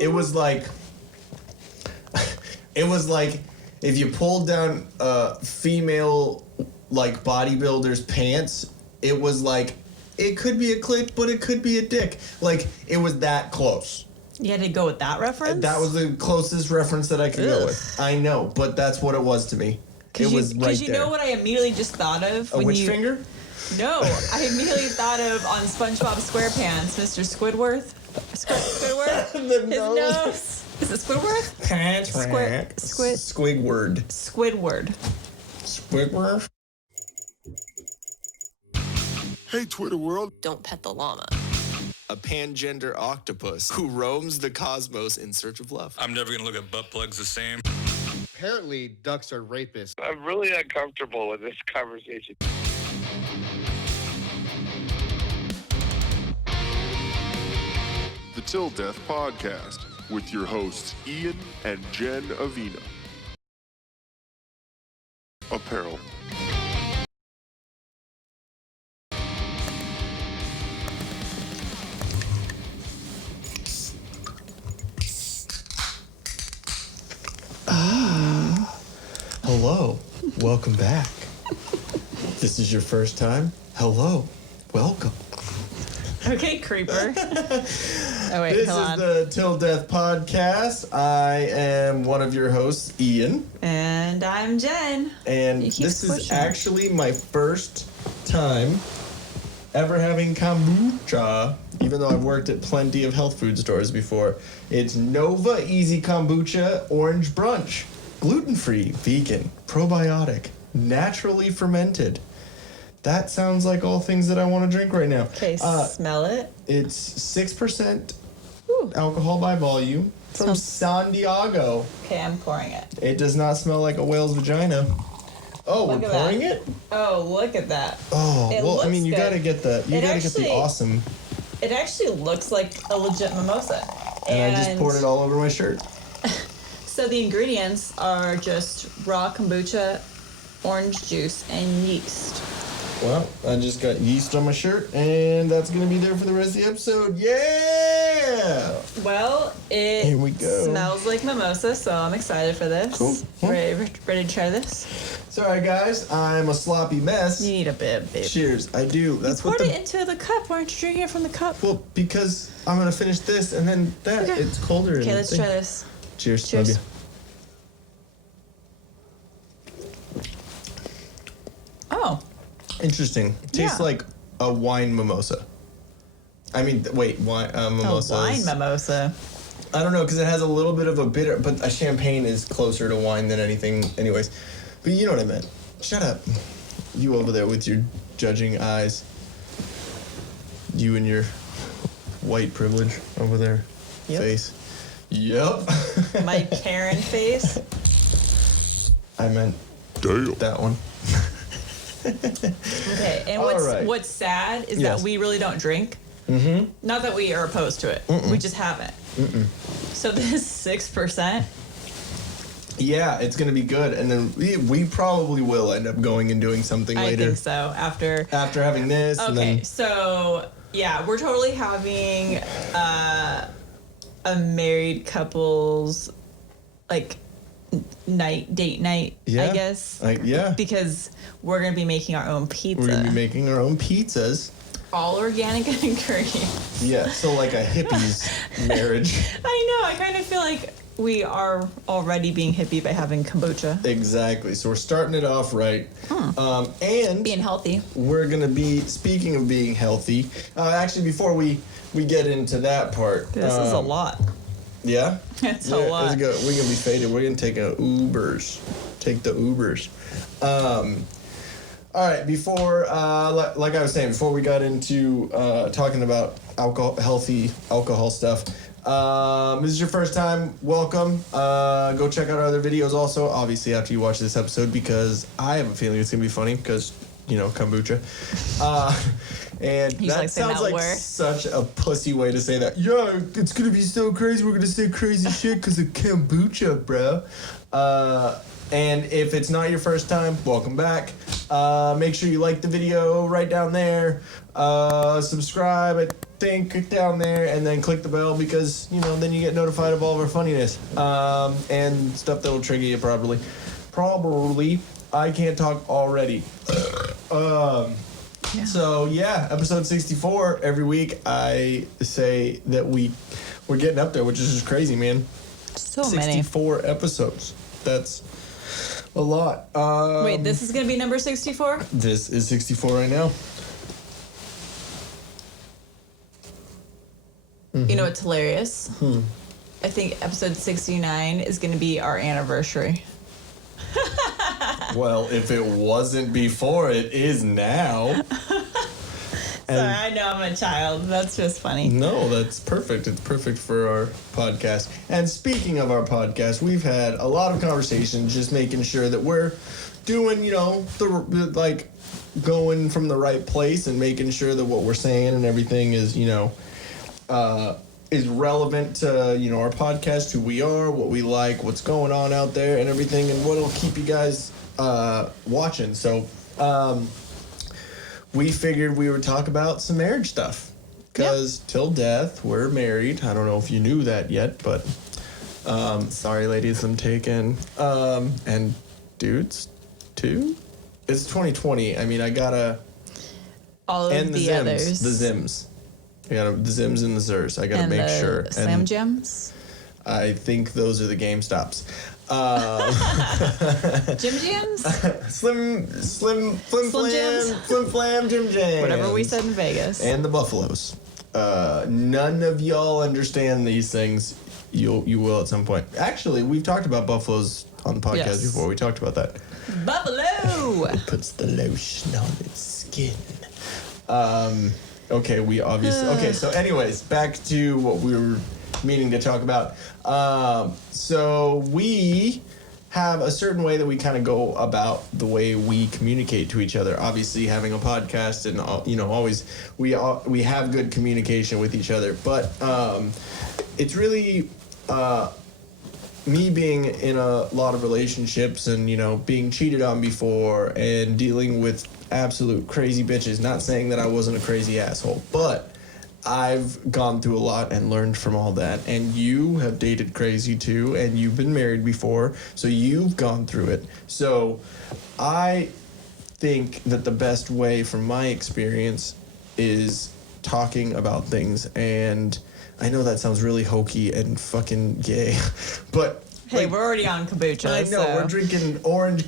It was like if you pulled down a female like bodybuilder's pants, it was like it could be a clit, but it could be a dick. Like it was that close. You had to go with that reference? That was the closest reference that I could go with. I know, but that's what it was to me. It was right there. Because you know what I immediately just thought of? A witch finger? No, I immediately thought of on SpongeBob SquarePants, Mr. Squidward. Squidward? The His nose. Is it Squidward? Squidward. Squidward. Squidward? Hey, Twitter world. Don't pet the llama. A pangender octopus who roams the cosmos in search of love. I'm never going to look at butt plugs the same. Apparently, ducks are rapists. I'm really uncomfortable with this conversation. The Till Death Podcast with your hosts Ian and Jen Avina. Apparel. Hello, welcome back. This is your first time? Hello, welcome. Okay, creeper. Oh, wait, This hold is on. the Till Death Podcast. I am one of your hosts, Ian. And I'm Jen. And this is actually my first time ever having kombucha, even though I've worked at plenty of health food stores before. It's Nova Easy Kombucha Orange Brunch. Gluten-free, vegan, probiotic, naturally fermented. That sounds like all things that I want to drink right now. Okay, smell it. It's 6% alcohol by volume from San Diego. Okay, I'm pouring it. It does not smell like a whale's vagina. Oh, Look we're at pouring that. it? Oh, look at that. Oh, It well, I looks mean, you good. gotta get the, you It gotta get the actually- awesome. It actually looks like a legit mimosa. And I just poured it all over my shirt. So the ingredients are just raw kombucha, orange juice, and yeast. Well, I just got yeast on my shirt, and that's gonna be there for the rest of the episode. Yeah! Well, it Here we go. smells like mimosa, so I'm excited for this. Cool. Ready to try this? Sorry, guys, I'm a sloppy mess. You need a bit, babe. Cheers, I do. That's You what poured the... it into the cup. Why aren't you drinking it from the cup? Well, because I'm gonna finish this, and then that. Okay. It's colder. in Okay, the let's thing. try this. Cheers. Cheers. Love Oh. you. Interesting. Tastes Yeah. like a wine mimosa. I mean, wait, wine mimosa. A wine is- mimosa. I don't know, because it has a little bit of a bitter, but a champagne is closer to wine than anything, anyways. But you know what I meant. Shut up. You over there with your judging eyes. You and your white privilege over there. Yep. Face. Yep. My Karen face. I meant Damn. that one. Okay, and All right. what's sad is Yes. that we really don't drink. Mm-hmm. Not that we are opposed to it. We just haven't. So this 6%. Yeah, it's gonna be good, and then we probably will end up going and doing something I later think so. After having this. And okay, then so yeah, we're totally having a married couples like date night. Yeah. I guess. yeah, Because we're gonna be making our own pizza. we're gonna be making our own pizzas. all organic ingredients. Yeah, so like a hippies marriage. I know. I kind of feel like we are already being hippie by having kombucha. Exactly. So we're starting it off right. And Being healthy. we're going to be, speaking of being healthy, actually, before we get into that part. This is a lot. Yeah? It's Yeah, a lot. We're going to be faded. We're going to take Ubers. Take the Ubers. All right, before, like I was saying, before we got into talking about healthy alcohol stuff, this is your first time, welcome. Go check out our other videos also, obviously, after you watch this episode, because I have a feeling it's going to be funny, because, you know, kombucha. And He's that like saying sounds that like word. such a pussy way to say that. Yeah, it's going to be so crazy, we're going to say crazy shit because of kombucha, bro. And if it's not your first time, welcome back. Make sure you like the video right down there. Subscribe. thing down there and then click the bell because, then you get notified of all of our funniness and stuff that'll trigger you probably. I can't talk already. So, episode 64. Every week I say that we're getting up there, which is just crazy, man. So 64 episodes. That's a lot. Wait, this is going to be number 64? This is 64 right now. You know what's hilarious? I think episode 69 is going to be our anniversary. Well, if it wasn't before, it is now. Sorry, I know I'm a child. That's just funny. No, that's perfect. It's perfect for our podcast. And speaking of our podcast, we've had a lot of conversations just making sure that we're doing, going from the right place and making sure that what we're saying and everything is, is relevant to, our podcast, who we are, what we like, what's going on out there and everything, and what'll keep you guys watching. So, we figured we would talk about some marriage stuff. Because till death, we're married. I don't know if you knew that yet, but sorry, ladies, I'm taken. And dudes, too? It's 2020. I mean, I gotta... All of the others. The Zims. I got the Zims and the Zers. I gotta make sure. And Slam Jams? I think those are the GameStops. Jim Jams? Slim Flam, Jim Jams. Whatever we said in Vegas. And the Buffaloes. None of y'all understand these things. You will at some point. Actually, we've talked about Buffaloes on the podcast before. We talked about that. Buffalo! It puts the lotion on its skin. Okay, we obviously... Okay, so anyways, back to what we were meaning to talk about. So we have a certain way that we kind of go about the way we communicate to each other. Obviously, having a podcast and, always we have good communication with each other. But it's really... me being in a lot of relationships and, being cheated on before and dealing with absolute crazy bitches. Not saying that I wasn't a crazy asshole, but I've gone through a lot and learned from all that. And you have dated crazy too, and you've been married before, so you've gone through it. So I think that the best way from my experience is talking about things. And I know that sounds really hokey and fucking gay, but... Hey, we're already on kombucha. I know, we're drinking Orange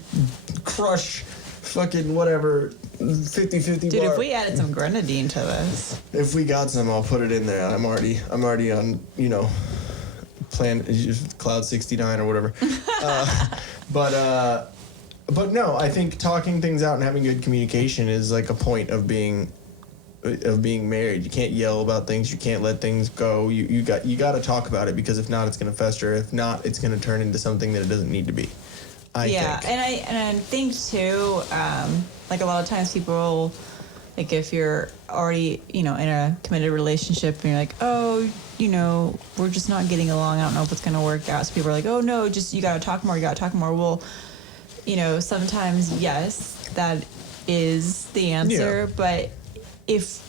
Crush fucking whatever 50-50 Dude, bar. if we added some grenadine to this. If we got some, I'll put it in there. I'm already on, plan Cloud 69 or whatever. But no, I think talking things out and having good communication is like a point of being married. You can't yell about things. You can't let things go. You got to talk about it, because if not, it's going to fester. If not, it's going to turn into something that it doesn't need to be. I think. And I think too, like a lot of times people, like if you're already, in a committed relationship and you're like, oh, we're just not getting along. I don't know if it's going to work out. So people are like, oh no, just, you got to talk more. Well, sometimes yes, that is the answer. Yeah. But if,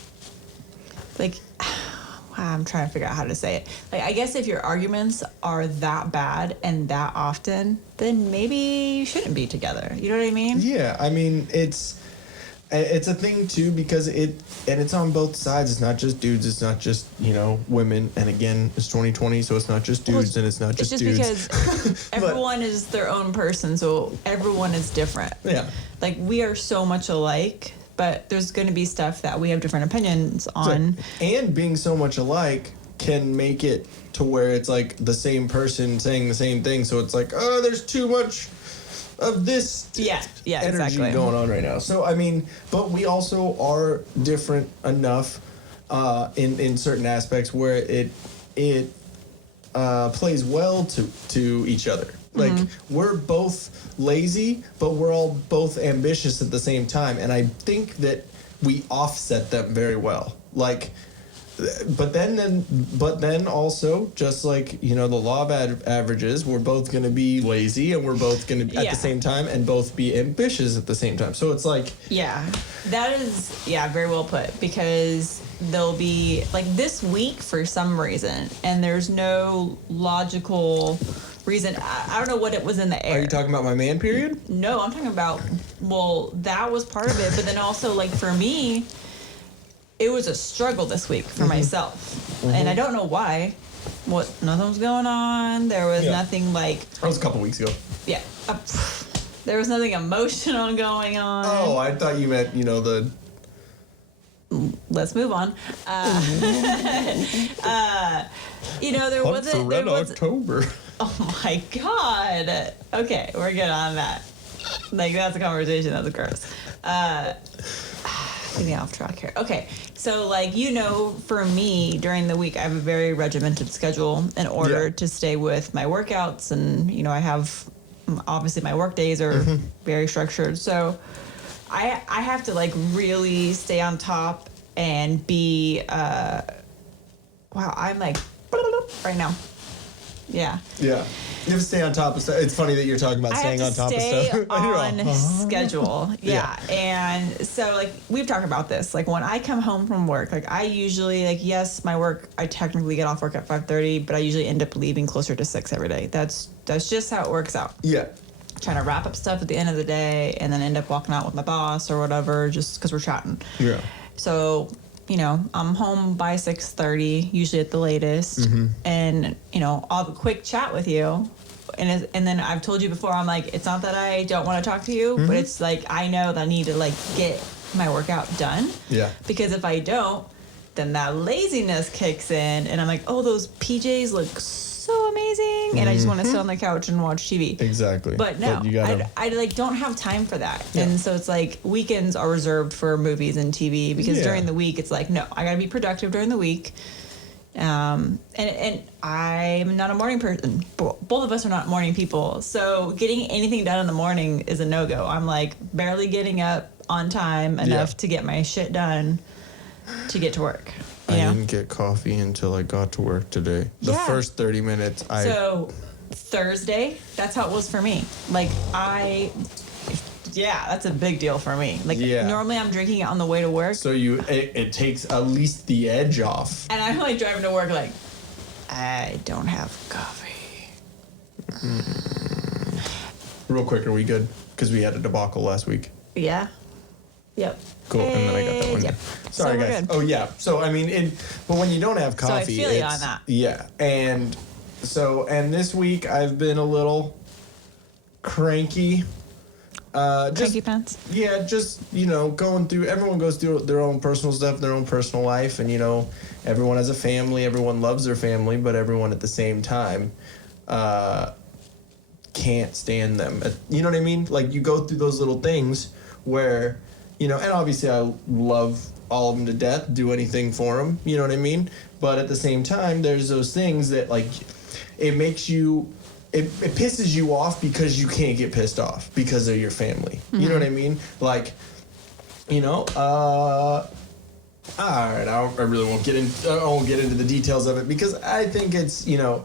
I'm trying to figure out how to say it. Like, I guess if your arguments are that bad and that often, then maybe you shouldn't be together. You know what I mean? Yeah, I mean, it's a thing too, because it's on both sides. It's not just dudes. It's not just women. And again, it's 2020, so it's not just dudes and it's not just dudes. It's just because everyone is their own person, so everyone is different. Yeah. Like, we are so much alike, but there's going to be stuff that we have different opinions on. And being so much alike can make it to where it's like the same person saying the same thing. So it's like, oh, there's too much of this energy going on right now. So, I mean, but we also are different enough in certain aspects where it plays well to each other. Like, we're both lazy, but we're all both ambitious at the same time. And I think that we offset them very well. Like, but then also, just like, you know, the law of averages, we're both going to be lazy and we're both going to, at the same time, and both be ambitious at the same time. So it's like... Yeah, that is, very well put, because there'll be, like, this week for some reason, and there's no logical reason. I don't know what it was in the air. Are you talking about my man period? No, I'm talking about, well, that was part of it, but then also, like, for me, it was a struggle this week for myself. And I don't know why. Nothing was going on. There was nothing like... That was a couple weeks ago. Yeah. There was nothing emotional going on. Oh, I thought you meant, you know, the... Let's move on. You know, there wasn't... for Red October. Oh my God. Okay, we're good on that. Like, that's a conversation. That's gross. Get me off track here. Okay, so, like, you know, for me, during the week, I have a very regimented schedule in order to stay with my workouts. And, you know, I have, obviously, my work days are very structured. So I have to, like, really stay on top and be, wow, I'm, like, right now. Yeah. Yeah. You have to stay on top of stuff. It's funny that you're talking about staying on top of stuff. I have to stay on schedule. Yeah. And so, like, we've talked about this. Like, when I come home from work, like, I usually, like, yes, my work, I technically get off work at 5:30, but I usually end up leaving closer to 6 every day. That's just how it works out. Yeah. Trying to wrap up stuff at the end of the day and then end up walking out with my boss or whatever just because we're chatting. Yeah. So, you know, I'm home by 6:30, usually at the latest. And, you know, I'll have a quick chat with you. And then I've told you before, I'm like, it's not that I don't want to talk to you, but it's like, I know that I need to, like, get my workout done. Yeah. Because if I don't, then that laziness kicks in. And I'm like, oh, those PJs look so amazing. And I just want to sit on the couch and watch TV. Exactly. But no, you gotta... I like don't have time for that. Yeah. And so it's like weekends are reserved for movies and TV because during the week it's like, no, I got to be productive during the week. And I'm not a morning person. Both of us are not morning people. So getting anything done in the morning is a no-go. I'm like barely getting up on time enough to get my shit done to get to work. I didn't get coffee until I got to work today. The first 30 minutes, So Thursday, that's how it was for me. Like, that's a big deal for me. Like, normally I'm drinking it on the way to work. So it takes at least the edge off. And I'm like driving to work like, I don't have coffee. Real quick, are we good? Because we had a debacle last week. Yeah. Yep. Cool, and then I got that one. Yep. Sorry, so guys. Good. Oh, yeah. So, I mean, but when you don't have coffee, so I feel you on that. Yeah. And this week I've been a little cranky. Cranky pants? Yeah, just, you know, everyone goes through their own personal stuff, their own personal life, and, you know, everyone has a family, everyone loves their family, but everyone at the same time can't stand them. You know what I mean? Like, you go through those little things where, you know, and obviously I love all of them to death, do anything for them, you know what I mean? But at the same time, there's those things that, like, it makes you... It pisses you off because you can't get pissed off because of your family. You know what I mean? Like, you know, all right, I really won't get into the details of it because I think it's, you know,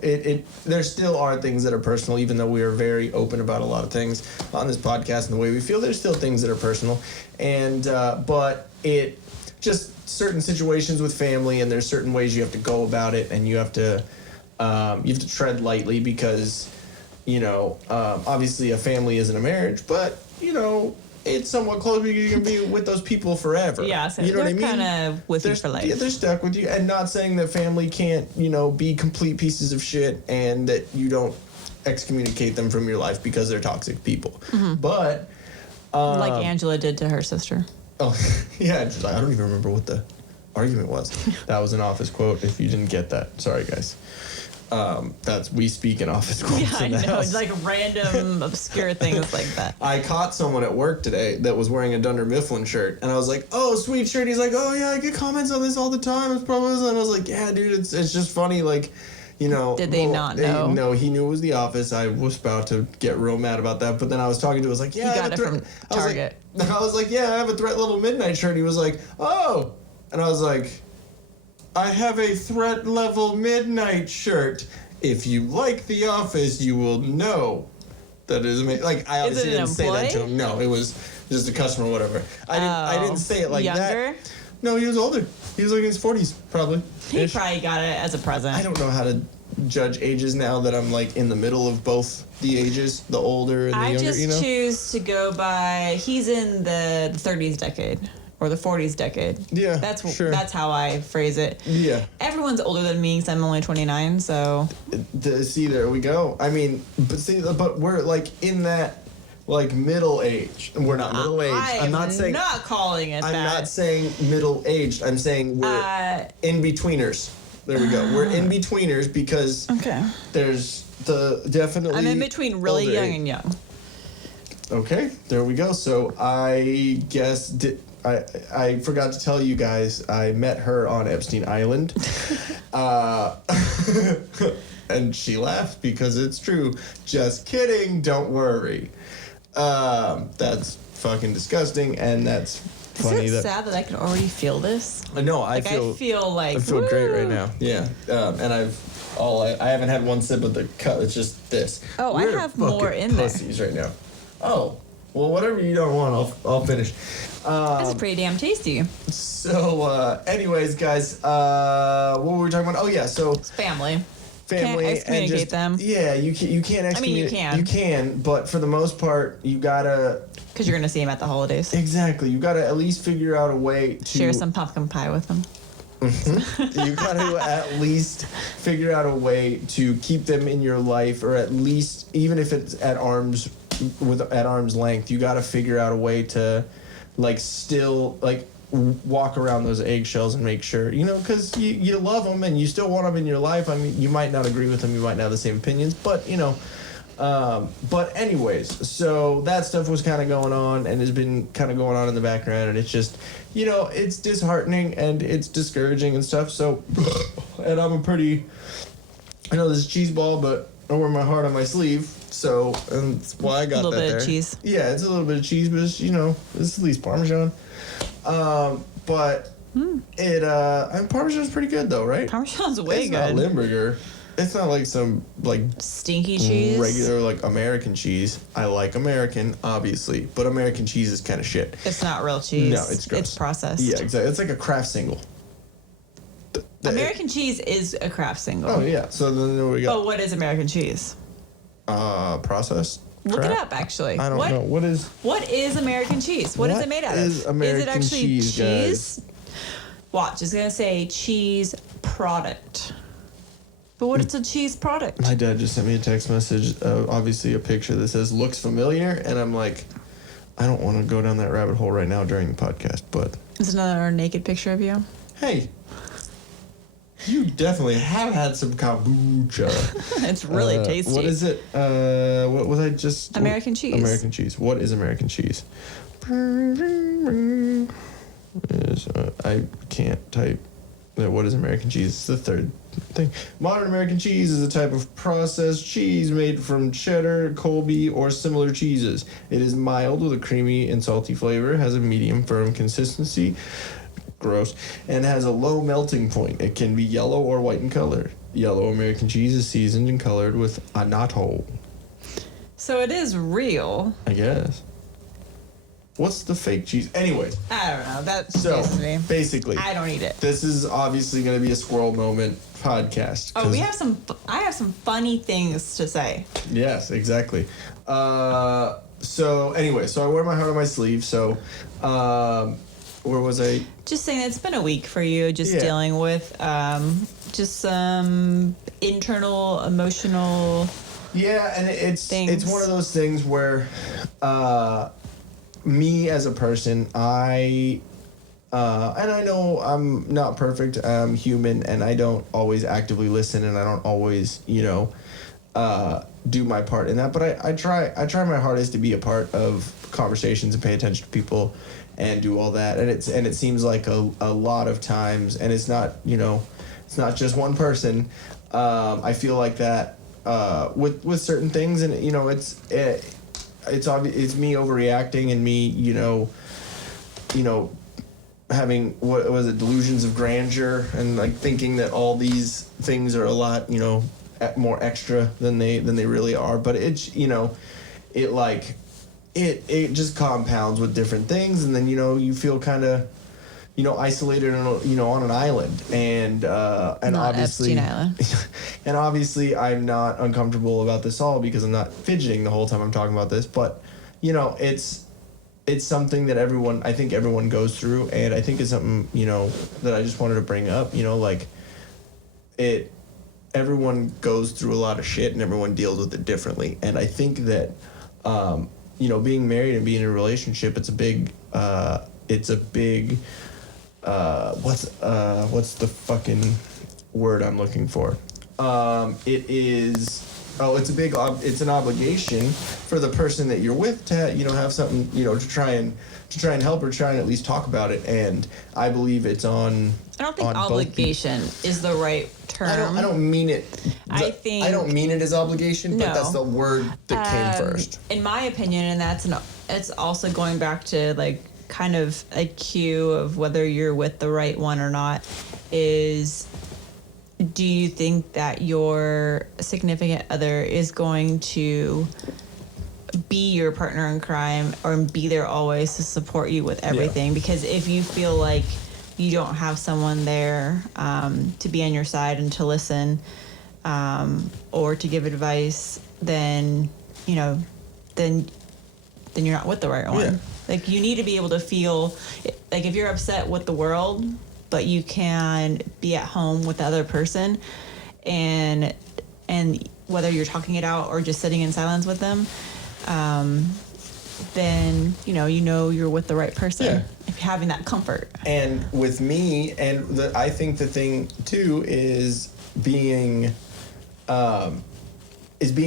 there still are things that are personal, even though we are very open about a lot of things on this podcast and the way we feel. There's still things that are personal, and but it just certain situations with family, and there's certain ways you have to go about it, and you have to tread lightly because, you know, obviously a family isn't a marriage, but, you know, it's somewhat close because you can be with those people forever. Yeah, so you know what I they're mean? kind of with you for life. Yeah, they're stuck with you. And not saying that family can't, you know, be complete pieces of shit and that you don't excommunicate them from your life because they're toxic people. But... like Angela did to her sister. Oh, yeah. Just, I don't even remember what the argument was. That was an Office quote. If you didn't get that, sorry, guys. We speak in Office quotes. Yeah, I in the know. house. It's like random, obscure things like that. I caught someone at work today that was wearing a Dunder Mifflin shirt, and I was like, "Oh, sweet shirt." He's like, "Oh yeah, I get comments on this all the time." It's probably, and I was like, "Yeah, dude, it's just funny." Like, you know. Did they not know? No, he knew it was The Office. I was about to get real mad about that, but then I was talking to him. I was like, "Yeah, He I got have it a from Target. I was like, "Yeah, I have a Threat Level Midnight shirt." He was like, "Oh," and I was like, I have a threat level midnight shirt. If you like The Office, you will know that it is amazing. Like, I obviously didn't say that to him. No, it was just a customer or whatever. I didn't say it like younger? that. No, he was older. He was like in his 40s, probably. He probably got it as a present. I don't know how to judge ages now that I'm like in the middle of both the ages, the older and the younger, I just choose to go by, he's in the 30s decade. Or the 40s decade. Yeah, sure. That's how I phrase it. Yeah. Everyone's older than me because I'm only 29, so. See, there we go. I mean, but we're like in that like middle age. We're not middle aged. I'm not saying. Not calling it I'm that. not saying middle aged. I'm saying we're in betweeners. There we go. We're in betweeners because there's the definitely. I'm in between really young and young. Okay, there we go. So I guess I forgot to tell you guys, I met her on Epstein Island. And she laughed because it's true. Just kidding, don't worry. That's fucking disgusting, and that's funny. Is it sad that I can already feel this? No, I feel great right now. Yeah, and I haven't had one sip of the cup. It's just this. Oh, We're I have more in pussies right now. Oh, well, whatever you don't want, I'll finish. That's pretty damn tasty. So, anyways, guys, what were we talking about? Oh, yeah, so It's family. Family Can't excommunicate and just, them. Yeah, you can't excommunicate. I mean, you can. You can, but for the most part, you gotta. Because you're gonna see them at the holidays. Exactly, you gotta at least figure out a way to share some pumpkin pie with them. You gotta at least figure out a way to keep them in your life, or at least even if it's at arm's length, you gotta figure out a way to, like, still like walk around those eggshells and make sure, because you love them and you still want them in your life. I mean, you might not agree with them, you might not have the same opinions, but but anyways, so that stuff was kind of going on and has been kind of going on in the background, and it's just, it's disheartening and it's discouraging and stuff. So, and I know this is cheese ball, but I wear my heart on my sleeve. So, and that's why I got that there. A little bit of cheese. Yeah, it's a little bit of cheese, but it's, it's at least Parmesan. But and Parmesan's pretty good though, right? Parmesan's way it's good. It's not Limburger. It's not like some stinky cheese. Regular American cheese. I like American, obviously, but American cheese is kind of shit. It's not real cheese. No, it's gross. It's processed. Yeah, exactly. It's like a Kraft single. American cheese is a Kraft single. Oh yeah. So then there we go. Oh, what is American cheese? Processed. Look it up, actually. I don't know. What is American cheese? What is it made out of? Is it actually cheese? Guys? Watch, it's going to say cheese product. But what is a cheese product? My dad just sent me a text message, obviously a picture that says, looks familiar, and I'm like, I don't want to go down that rabbit hole right now during the podcast, but... Is another naked picture of you? Hey, you definitely have had some kombucha. It's really tasty. What is it? What was I just... American cheese. American cheese. What is American cheese? I can't type... What is American cheese? It's the third thing. Modern American cheese is a type of processed cheese made from cheddar, Colby, or similar cheeses. It is mild with a creamy and salty flavor, has a medium firm consistency, gross, and has a low melting point. It can be yellow or white in color. Yellow American cheese is seasoned and colored with annatto. So it is real. I guess. What's the fake cheese? Anyways. I don't know. That's me. Basically. I don't eat it. This is obviously going to be a squirrel moment podcast. Oh, I have some funny things to say. Yes, exactly. So anyway, so I wear my heart on my sleeve. So, where was I? Just saying, it's been a week for you, just dealing with just some internal, emotional. Yeah, and it's one of those things where, me as a person, and I know I'm not perfect. I'm human, and I don't always actively listen, and I don't always, do my part in that. But I try my hardest to be a part of conversations and pay attention to people, and do all that. And it seems like a lot of times, and it's not it's not just one person. I feel like that with certain things, and it's obvious it's me overreacting and me having, what was it, delusions of grandeur, and like thinking that all these things are a lot, you know, more extra than they really are. But it's, you know, it like it just compounds with different things, and then, you know, you feel kind of, you know, isolated on, you know, on an island, and Not obviously Epstein Island. and obviously I'm not uncomfortable about this all because I'm not fidgeting the whole time I'm talking about this, but you know, it's something that I think everyone goes through, and I think it's something, you know, that I just wanted to bring up, you know, like everyone goes through a lot of shit and everyone deals with it differently, and I think that you know, being married and being in a relationship, it's a big what's the fucking word I'm looking for? It's an obligation for the person that you're with to, you know, have something, you know, to try and help or try and at least talk about it. And I believe it's on. I don't think obligation is the right term. I don't mean it. I think I don't mean it as obligation, but No. that's the word that came first. In my opinion, and it's also going back to like kind of a cue of whether you're with the right one or not, is do you think that your significant other is going to be your partner in crime or be there always to support you with everything? Yeah. Because if you feel like you don't have someone there to be on your side and to listen or to give advice, then, you know, then you're not with the right one. Yeah. Like, you need to be able to feel, like, if you're upset with the world, but you can be at home with the other person, and whether you're talking it out or just sitting in silence with them, then, you know you're with the right person. Yeah. If you're having that comfort. And with me, I think the thing, too, is being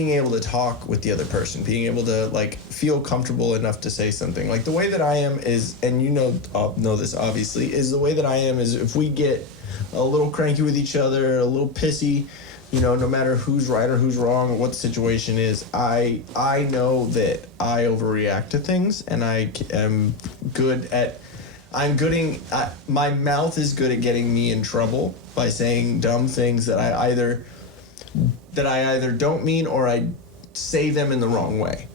able to talk with the other person, being able to like feel comfortable enough to say something. Like the way that I am is, and you know this obviously, is the way that I am is if we get a little cranky with each other, a little pissy, you know, no matter who's right or who's wrong or what the situation is, I know that I overreact to things, and I am good at, my mouth is good at getting me in trouble by saying dumb things that I either don't mean or I say them in the wrong way,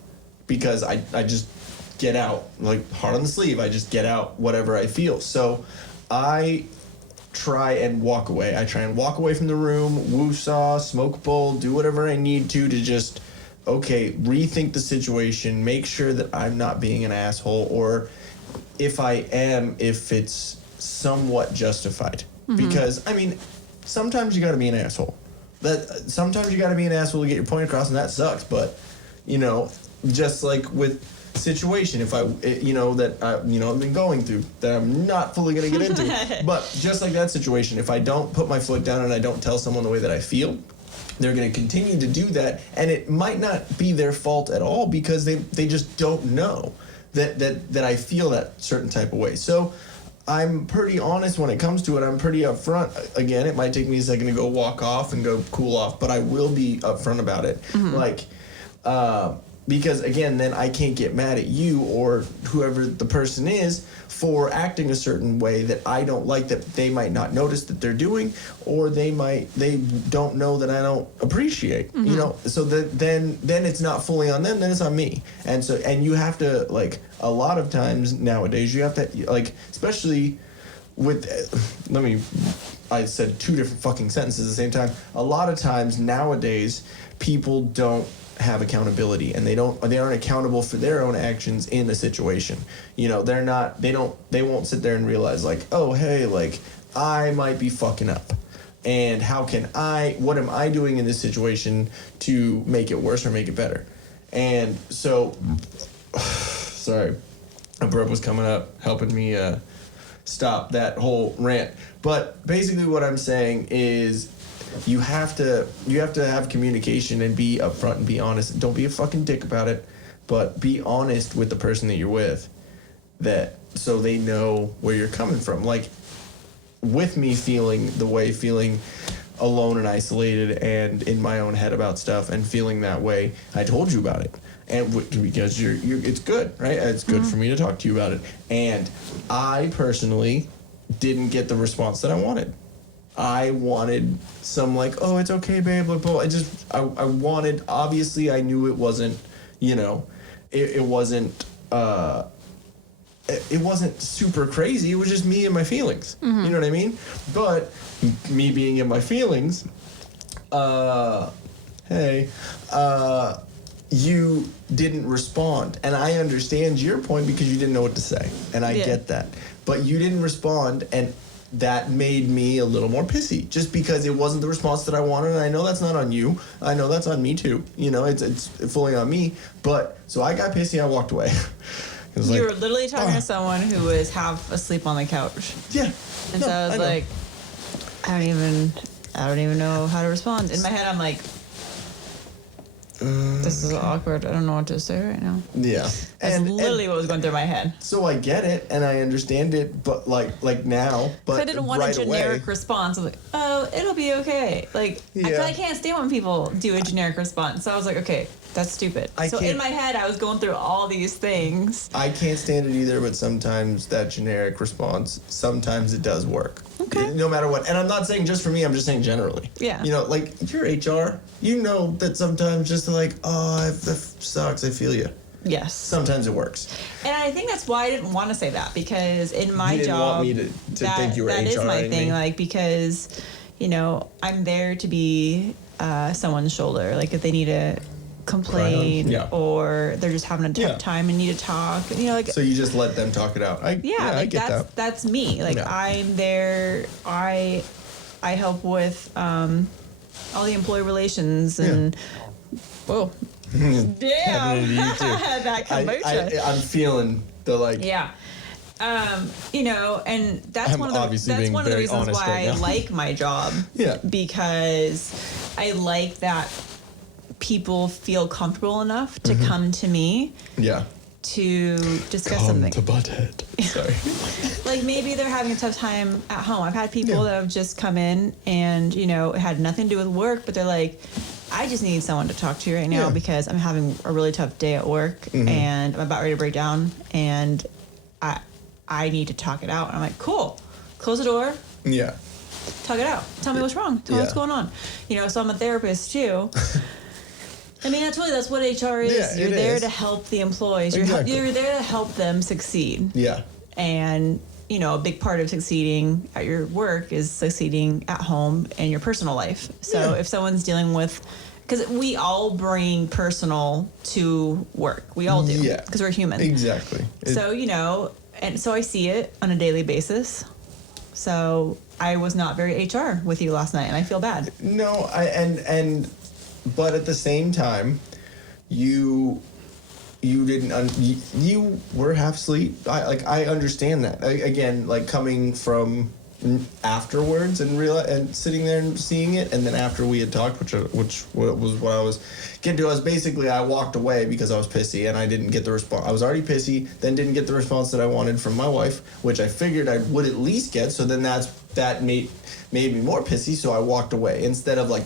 because I just get out, like heart on the sleeve, I just get out whatever I feel. So I try and walk away. I try and walk away from the room, woo-saw, smoke a bowl, do whatever I need to just, okay, rethink the situation, make sure that I'm not being an asshole, or if I am, if it's somewhat justified. Mm-hmm. Because, I mean, sometimes you gotta be an asshole. Sometimes you gotta be an asshole to get your point across, and that sucks. But, you know, just like with situation, if I've been going through that I'm not fully gonna get into, but just like that situation, if I don't put my foot down and I don't tell someone the way that I feel, they're gonna continue to do that, and it might not be their fault at all because they just don't know that I feel that certain type of way. So I'm pretty honest when it comes to it. I'm pretty upfront. Again, it might take me a second to go walk off and go cool off, but I will be upfront about it. Mm-hmm. Like, because again, then I can't get mad at you or whoever the person is for acting a certain way that I don't like, that they might not notice that they're doing, or they don't know that I don't appreciate. Mm-hmm. You know, so then it's not fully on them, then it's on me. And you have to, like, a lot of times nowadays you have to, like, especially with I said two different fucking sentences at the same time. A lot of times nowadays people don't have accountability, and they aren't accountable for their own actions in a situation. You know, they won't sit there and realize, like, oh, hey, like, I might be fucking up, and what am I doing in this situation to make it worse or make it better? And so sorry, a burp was coming up helping me stop that whole rant. But basically what I'm saying is you have to have communication and be upfront and be honest. Don't be a fucking dick about it, but be honest with the person that you're with, so they know where you're coming from. Like, with me feeling alone and isolated and in my own head about stuff and feeling that way, I told you about it. And because it's good, right? It's good for me to talk to you about it. And I personally didn't get the response that I wanted. I wanted some like, oh, it's okay, babe, blah, blah. I wanted, obviously I knew it wasn't, you know, it wasn't super crazy. It was just me and my feelings. You know what I mean? But me being in my feelings, you didn't respond. And I understand your point because you didn't know what to say. And I get that. But you didn't respond, and that made me a little more pissy just because it wasn't the response that I wanted. And I know that's not on you. I know that's on me too. You know, it's fully on me. But so I got pissy. I walked away. You were literally talking to someone who was half asleep on the couch. Yeah. And so I was like, I don't even know how to respond. In my head, I'm like, this is awkward. I don't know what to say right now. Yeah. That's literally what was going through my head. So I get it and I understand it, but like now, but I didn't want right a generic away, response. I was like, oh, it'll be okay. Like, I can't stand when people do a generic response. So I was like, okay, that's stupid. So in my head, I was going through all these things. I can't stand it either, but sometimes that generic response, sometimes it does work. Okay. No matter what. And I'm not saying just for me, I'm just saying generally. Yeah. You know, like, you're HR. You know that sometimes just like, oh, that sucks, I feel you. Yes. Sometimes it works. And I think that's why I didn't want to say that, because in my you didn't job, want me to think you were that HR is my thing. me. Like, because, you know, I'm there to be someone's shoulder. Like, if they need to complain or they're just having a tough time and need to talk, you know, like. So you just let them talk it out. I get that's me. Like, I'm there. I help with all the employee relations and. Whoa. Damn. That kombucha. I'm feeling the like. Yeah. You know, and that's one of the reasons why I like my job. Yeah. Because I like that people feel comfortable enough to come to me. Yeah. To discuss something. To Butthead. Sorry. Like, maybe they're having a tough time at home. I've had people that have just come in and, you know, it had nothing to do with work, but they're like, I just need someone to talk to right now because I'm having a really tough day at work and I'm about ready to break down and I need to talk it out. And I'm like, cool. Close the door. Yeah. Talk it out. Tell me what's wrong. Tell me what's going on. You know, so I'm a therapist too. I mean, that's what HR is. Yeah, you're there to help the employees. Exactly. You're there to help them succeed. Yeah. And, you know, a big part of succeeding at your work is succeeding at home and your personal life. So if someone's dealing with, because we all bring personal to work. We all do. Yeah. Because we're human. Exactly. So, you know, and so I see it on a daily basis. So I was not very HR with you last night and I feel bad. No, but at the same time, you didn't you were half asleep. I understand that. Again, like coming from afterwards and sitting there and seeing it, and then after we had talked, which was what I was getting to. I walked away because I was pissy and I didn't get the response. I was already pissy, then didn't get the response that I wanted from my wife, which I figured I would at least get. So then that made me more pissy. So I walked away instead of like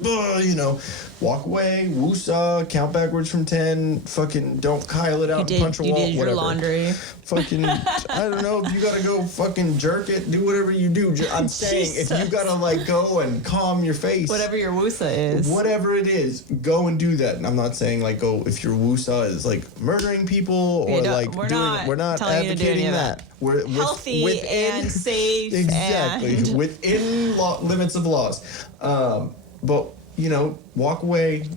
you know, walk away, woosah, count backwards from 10, fucking don't Kyle it out and punch a wall, whatever. You did your laundry. Fucking, I don't know, if you gotta go fucking jerk it, do whatever you do. I'm saying, if you gotta like go and calm your face. Whatever your woosah is. Whatever it is, go and do that. And I'm not saying like go if your woosah is like murdering people or like we're not advocating that. We're healthy within, and safe. Exactly. And within limits of laws. But, you know, walk away,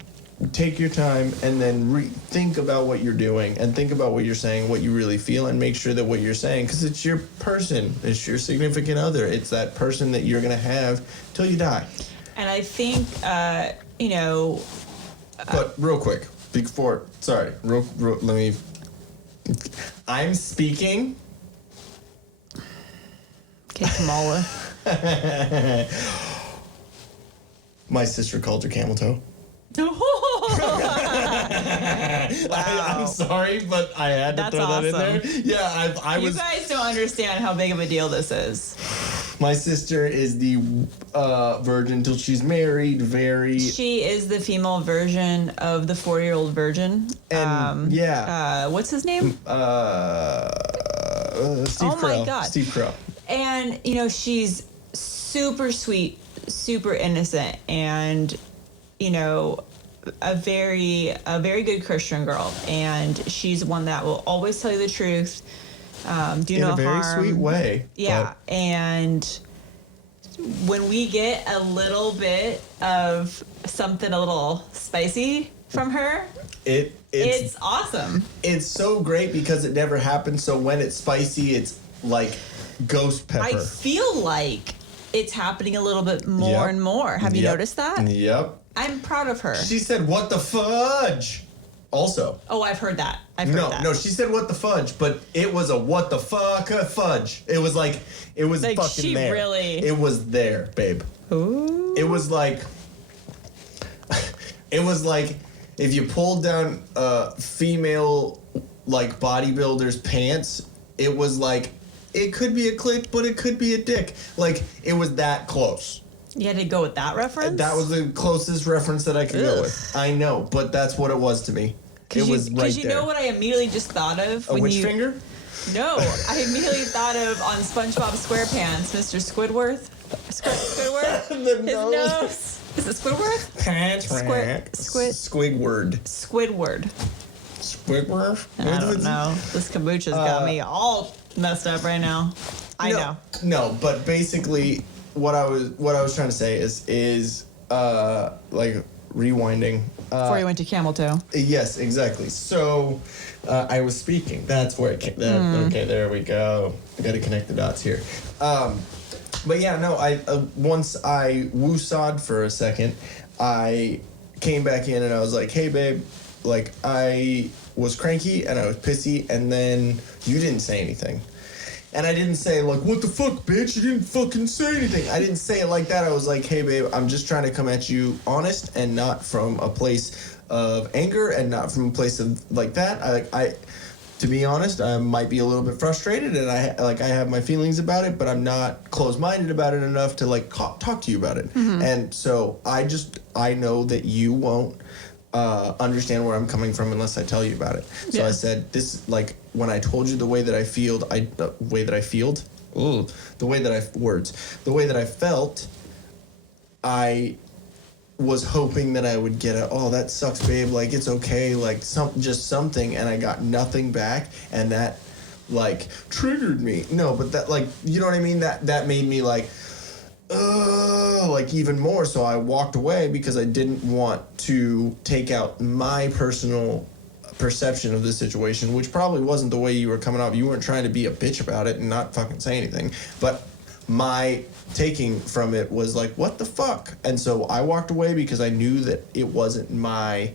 take your time, and then think about what you're doing and think about what you're saying, what you really feel, and make sure that what you're saying, because it's your person, it's your significant other, it's that person that you're going to have till you die. And I think, you know... But real quick, before, sorry, let me... I'm speaking... Okay, Kamala. My sister called her camel toe. I'm sorry, but I had to throw that in there. Yeah, I was... You guys don't understand how big of a deal this is. My sister is the virgin till she's married. She is the female version of the 4-year-old virgin. And what's his name? Steve Carell. My God. Steve Carell. And, you know, she's super sweet, super innocent, and, you know, a very good Christian girl. And she's one that will always tell you the truth, do no harm. In a very sweet way. Yeah. And when we get a little bit of something a little spicy from her, it's awesome. It's so great because it never happens. So when it's spicy, it's like ghost pepper. I feel like it's happening a little bit more and more. Have you noticed that? Yep. I'm proud of her. She said, "What the fudge?" Also. Oh, I've heard that. I've heard that. No, she said, "What the fudge?" But it was a "what the fuck fudge." It was like, it was like fucking she there. Really... It was there, babe. Ooh. It was like if you pulled down a female like bodybuilder's pants. It was like, it could be a clit, but it could be a dick. Like, it was that close. You had to go with that reference? That was the closest reference that I could go with. I know, but that's what it was to me. It was right there. Because you know what I immediately just thought of? A witch finger? No, I immediately thought of on SpongeBob SquarePants, Mr. Squidward. Squidward? The nose. Is it Squidward? Squidward. Squidward. Squidward? I don't know. This kombucha's got me all messed up right now. I know. No, but basically what I was trying to say is like rewinding. Before you went to Camel Toe. Yes, exactly. So I was speaking. That's where it came. Okay, there we go. I got to connect the dots here. But yeah, no. I once I woosawed for a second, I came back in and I was like, "Hey, babe, like I was cranky and I was pissy, and then you didn't say anything." And I didn't say, like, "What the fuck, bitch? You didn't fucking say anything." I didn't say it like that. I was like, "Hey, babe, I'm just trying to come at you honest and not from a place of anger and not from a place of like that. I to be honest, I might be a little bit frustrated and I have my feelings about it, but I'm not closed-minded about it enough to, like, talk to you about it." Mm-hmm. And so I know that you won't understand where I'm coming from unless I tell you about it. So I said, this, like, when I told you the way that I felt, I was hoping that I would get "oh, that sucks, babe, like, it's okay," like, just something, and I got nothing back, and that, like, triggered me. No, but that, like, you know what I mean? That made me, like, like, even more. So I walked away because I didn't want to take out my personal perception of the situation, which probably wasn't the way you were coming off. You weren't trying to be a bitch about it and not fucking say anything, but my taking from it was like, "What the fuck?" And so I walked away because I knew that it wasn't my,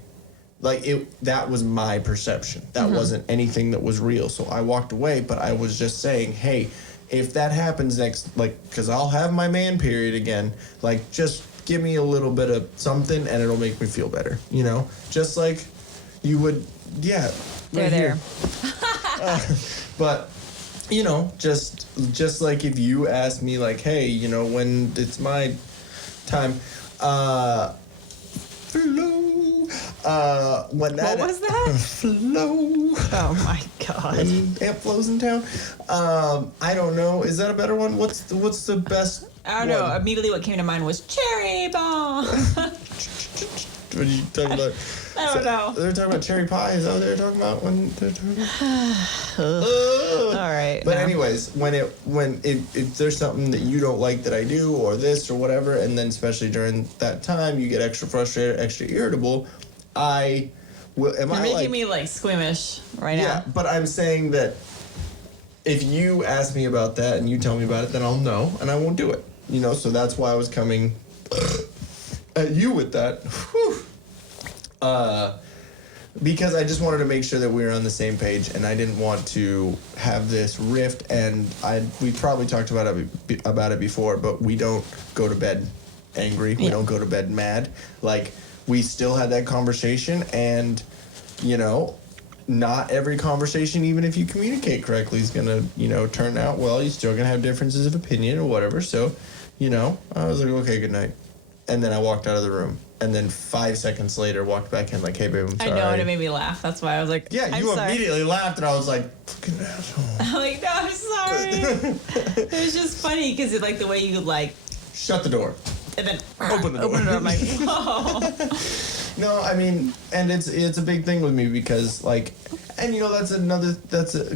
like, that was my perception. That wasn't anything that was real. So I walked away, but I was just saying, "Hey, if that happens next, like, because I'll have my man period again, like, just give me a little bit of something and it'll make me feel better," you know? Just like you would, yeah. They're there. But, you know, just like if you asked me, like, "Hey, you know, when it's my time, flow, when that..." What was that? Flow. Oh my God. When amp flows in town. I don't know. Is that a better one? What's the best? I don't know. Immediately what came to mind was cherry bomb. What are you talking about? I don't know. They're talking about cherry pie. Is that what they're talking about when they're talking about? All right. But anyways, if there's something that you don't like that I do, or this or whatever, and then especially during that time you get extra frustrated, extra irritable, You're making me like squeamish right now. Yeah, but I'm saying that if you ask me about that and you tell me about it, then I'll know and I won't do it. You know, so that's why I was coming at you with that. Whew. Because I just wanted to make sure that we were on the same page, and I didn't want to have this rift. And we probably talked about it before, but we don't go to bed angry. We don't go to bed mad. Like, we still had that conversation, and, you know, not every conversation, even if you communicate correctly, is gonna, you know, turn out well. You're still gonna have differences of opinion or whatever. So, you know, I was like, "Okay, good night," and then I walked out of the room. and then 5 seconds later walked back in like, hey, babe, I'm sorry. I know, and it made me laugh. That's why I was like, Yeah, I'm you sorry. immediately laughed, and I was like, fucking asshole. I'm like, no, I'm sorry. It was just funny because like the way you like, Shut the door. and then Open the door. Open the door. I'm like, whoa. No, I mean, and it's a big thing with me because, like, and, you know, that's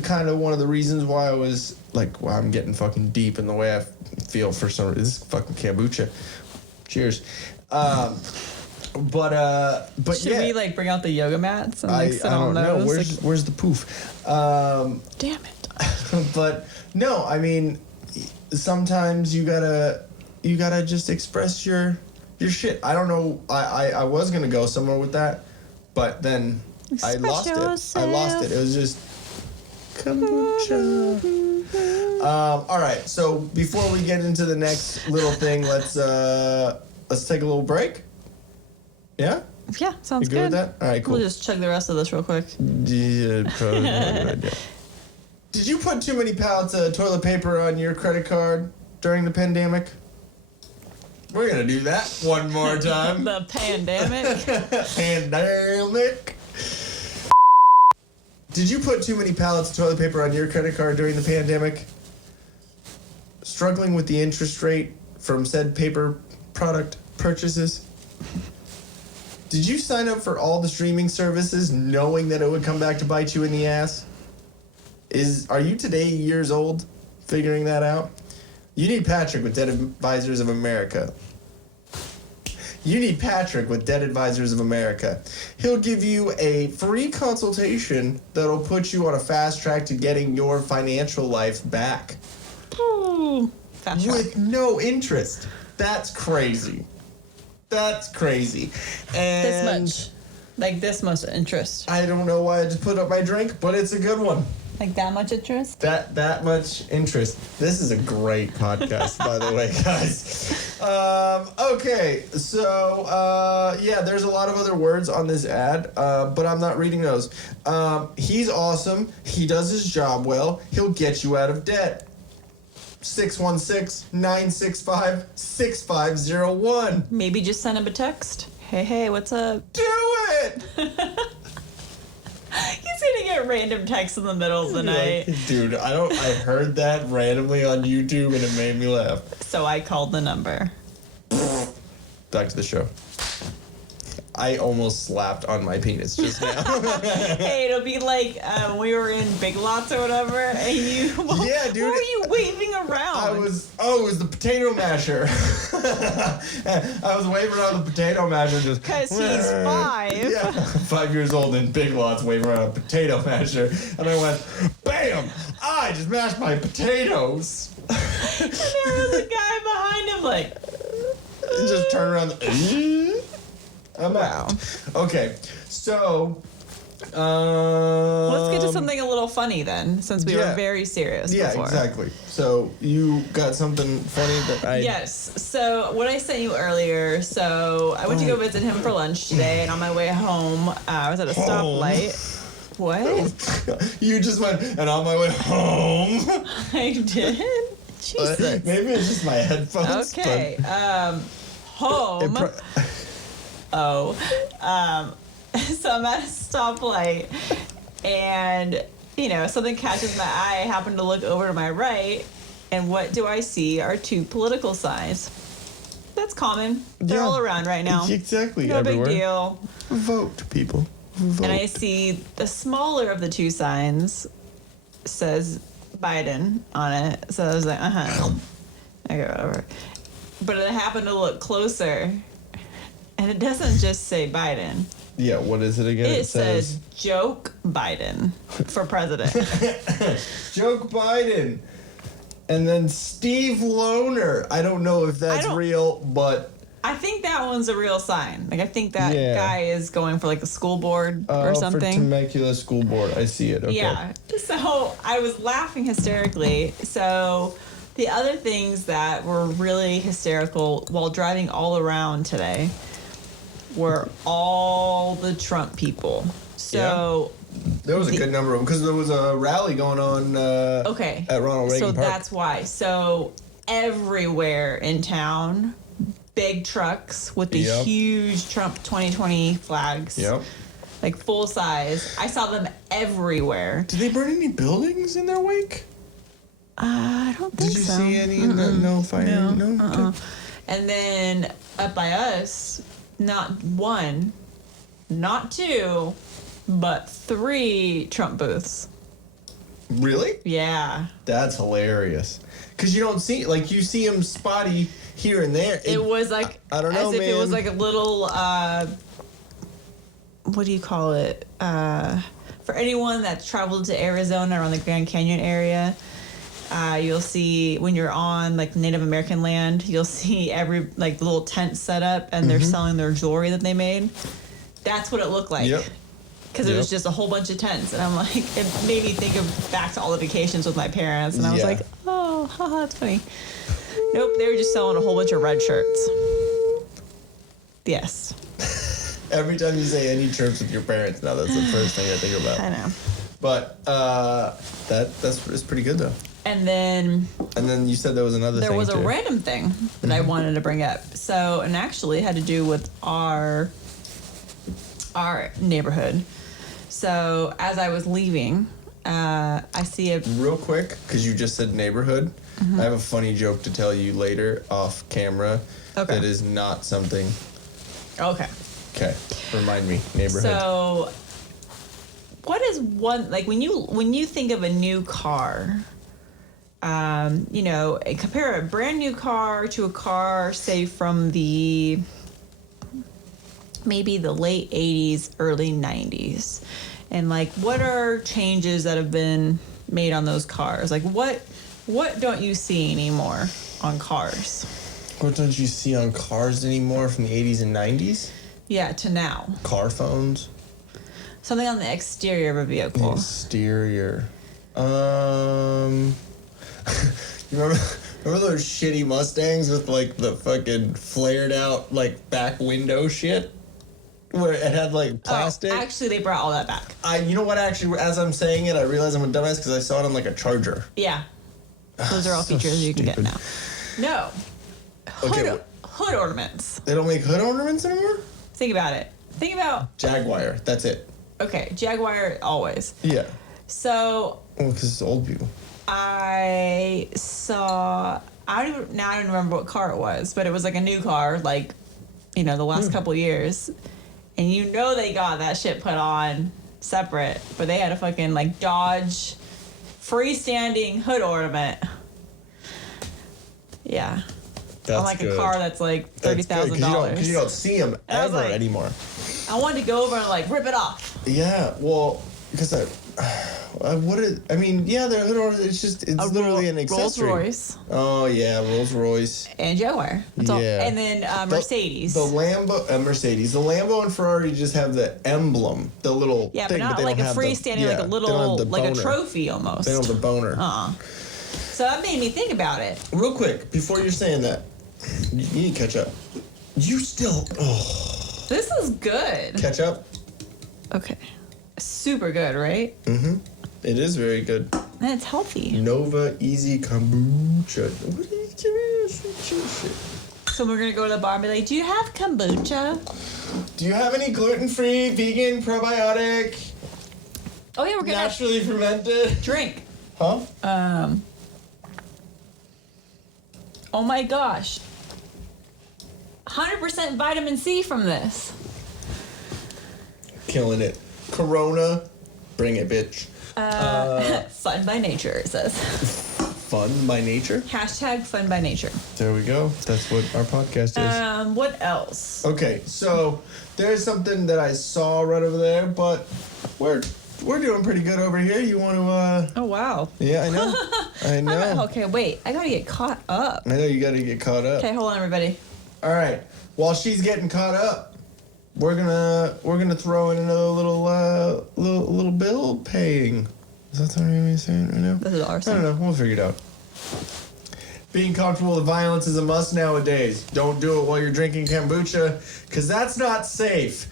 kind of one of the reasons why I was, like, wow, I'm getting fucking deep in the way I feel for some reason. This is fucking kombucha. Cheers. But Should yeah. we like bring out the yoga mats and like sit I on don't know. those? Where's the poof? Damn it. But no, I mean, sometimes you gotta just express your shit. I don't know. I was gonna go somewhere with that, but then I lost it. It was just kombucha. All right. So before we get into the next little thing, let's take a little break. Yeah. Yeah, sounds You good with that? All right. Cool. We'll just chug the rest of this real quick. Yeah, probably not a good idea. Did you put too many pallets of toilet paper on your credit card during the pandemic? We're gonna do that one more time. The pandemic. Pandemic. Did you put too many pallets of toilet paper on your credit card during the pandemic? Struggling with the interest rate from said paper product purchases? Did you sign up for all the streaming services knowing that it would come back to bite you in the ass? Are you today years old figuring that out? You need Patrick with Debt Advisors of America. You need Patrick with Debt Advisors of America. He'll give you a free consultation that'll put you on a fast track to getting your financial life back. Ooh, fast track. With no interest. That's crazy. That's crazy. And This much. Like this much interest. I don't know why I just put up my drink, but it's a good one. Like that much interest? That much interest. This is a great podcast, by the way, guys. Okay, so yeah, there's a lot of other words on this ad, but I'm not reading those. He's awesome. He does his job well. He'll get you out of debt. 616-965-6501. Maybe just send him a text. Hey, what's up? Do it! He's gonna get random texts in the middle of the night. Like, dude, I heard that randomly on YouTube and it made me laugh. So I called the number. Back to the show. I almost slapped on my penis just now. Hey, it'll be like we were in Big Lots or whatever, and you. Yeah, dude. What were you waving around? It was the potato masher. I was waving around the potato masher just. Because he's 5. Yeah, 5 years old in Big Lots waving around a potato masher. And I went, bam! I just mashed my potatoes. And there was a guy behind him like. Just turn around. I'm out. Okay, so. Let's get to something a little funny then, since we were very serious Yeah, before. exactly. So you got something funny that I... Yes. So what I sent you earlier. So I went to go visit him for lunch today, and on my way home, I was at a stoplight. What? You just went, and on my way home. I did. Jesus. Maybe it's just my headphones. Okay. Home. So I'm at a stoplight, and something catches my eye. I happen to look over to my right, and what do I see are 2 political signs. That's common. They're all around right now. Exactly. No everywhere. big deal. Vote, people. Vote. And I see the smaller of the 2 signs says Biden on it. So I was like, okay, whatever. But I happened to look closer, and it doesn't just say Biden. Yeah, what is it again? It says joke Biden for president. Joke Biden. And then Steve Loner. I don't know if that's real, but... I think that one's a real sign. Like, I think that guy is going for, like, the school board or something. For Temecula School Board. I see it. Okay. Yeah. So I was laughing hysterically. So the other things that were really hysterical while driving all around today were all the Trump people. So... There was a good number of them because there was a rally going on at Ronald Reagan Park. So that's why. So everywhere in town, big trucks with the Yep. huge Trump 2020 flags. Yep. Like full size. I saw them everywhere. Did they burn any buildings in their wake? I don't think Did you so. see any in the no fire? No. Okay. And then up by us, not one, not two, but 3 Trump booths. Really? Yeah. That's hilarious. Because you don't see, like, you see them spotty here and there. It was like, I don't know, as if man. it was like a little, what do you call it? For anyone that's traveled to Arizona around the Grand Canyon area, you'll see when you're on like Native American land, you'll see every like little tent set up and they're selling their jewelry that they made. That's what it looked like. Yep. Because it was just a whole bunch of tents, and I'm like, it made me think of back to all the vacations with my parents, and I was Yeah. like, oh, haha, that's funny. Nope, they were just selling a whole bunch of red shirts. Yes, Every time you say any trips with your parents now, that's the first thing I think about. I know. But that's pretty good though. And then And then you said there was another there thing was a too. random thing that I wanted to bring up. So, and actually had to do with our neighborhood. So as I was leaving, I see a Real quick, because you just said neighborhood, I have a funny joke to tell you later off camera. Okay. That is not something. okay. Okay, remind me, neighborhood. So, what is one like when you think of a new car? You know, compare a brand new car to a car, say from the maybe the late '80s, early '90s, and like what are changes that have been made on those cars? Like what don't you see anymore on cars? What don't you see on cars anymore from the 80s and 90s? Yeah, to now. Car phones. Something on the exterior of a vehicle. Exterior. You remember those shitty Mustangs with like the fucking flared out like back window shit? Where it had like plastic? Oh, actually, they brought all that back. You know what, actually, as I'm saying it, I realize I'm a dumbass because I saw it on like a Charger. Yeah. Those are all So features you can get stupid. now. No. Okay, Hood ornaments. They don't make hood ornaments anymore? Think about it. Think about, Jaguar, that's it. okay, Jaguar always. Yeah. So Well, because it's old people. I don't remember what car it was, but it was like a new car, like, you know, the last couple years. And you know they got that shit put on separate, but they had a fucking like Dodge freestanding hood ornament. Yeah. That's on like good. a car that's like $30,000. Because you don't see them I was ever like- anymore. I wanted to go over and like rip it off. Yeah, well, because they're hood ornaments. It's literally an accessory. Rolls Royce Oh yeah, Rolls Royce. and Jaguar. That's all. Yeah. And then Mercedes. The Lambo, Mercedes. The Lambo and Ferrari just have the emblem, the little yeah, thing, but not they like don't a have the- freestanding, like a they don't little, have the like a boner. trophy almost. They don't have the boner. So that made me think about it. Real quick, before you're saying that, you need to catch up. You still This is good. catch up? Okay. Super good, right? It is very good. And it's healthy. Nova Easy Kombucha. What are you giving us? Shit. So we're gonna go to the bar and be like, "Do you have kombucha?" Do you have any gluten-free, vegan, probiotic, Oh yeah, we're gonna naturally fermented? drink. Huh? Oh my gosh. 100% vitamin C from this. Killing it. Corona. Bring it, bitch. Fun by nature, it says. Fun by nature. Hashtag fun by nature. There we go. That's what our podcast is. What else? Okay, so there's something that I saw right over there, but we're doing pretty good over here. You want to? Oh wow. Yeah, I know. I know. Okay, wait. I gotta get caught up. I know you got to get caught up. Okay, hold on, everybody. All right. While she's getting caught up, we're gonna throw in another little bill paying. Is that something you're saying right now? This is I ours. don't know. We'll figure it out. Being comfortable with violence is a must nowadays. Don't do it while you're drinking kombucha, because that's not safe.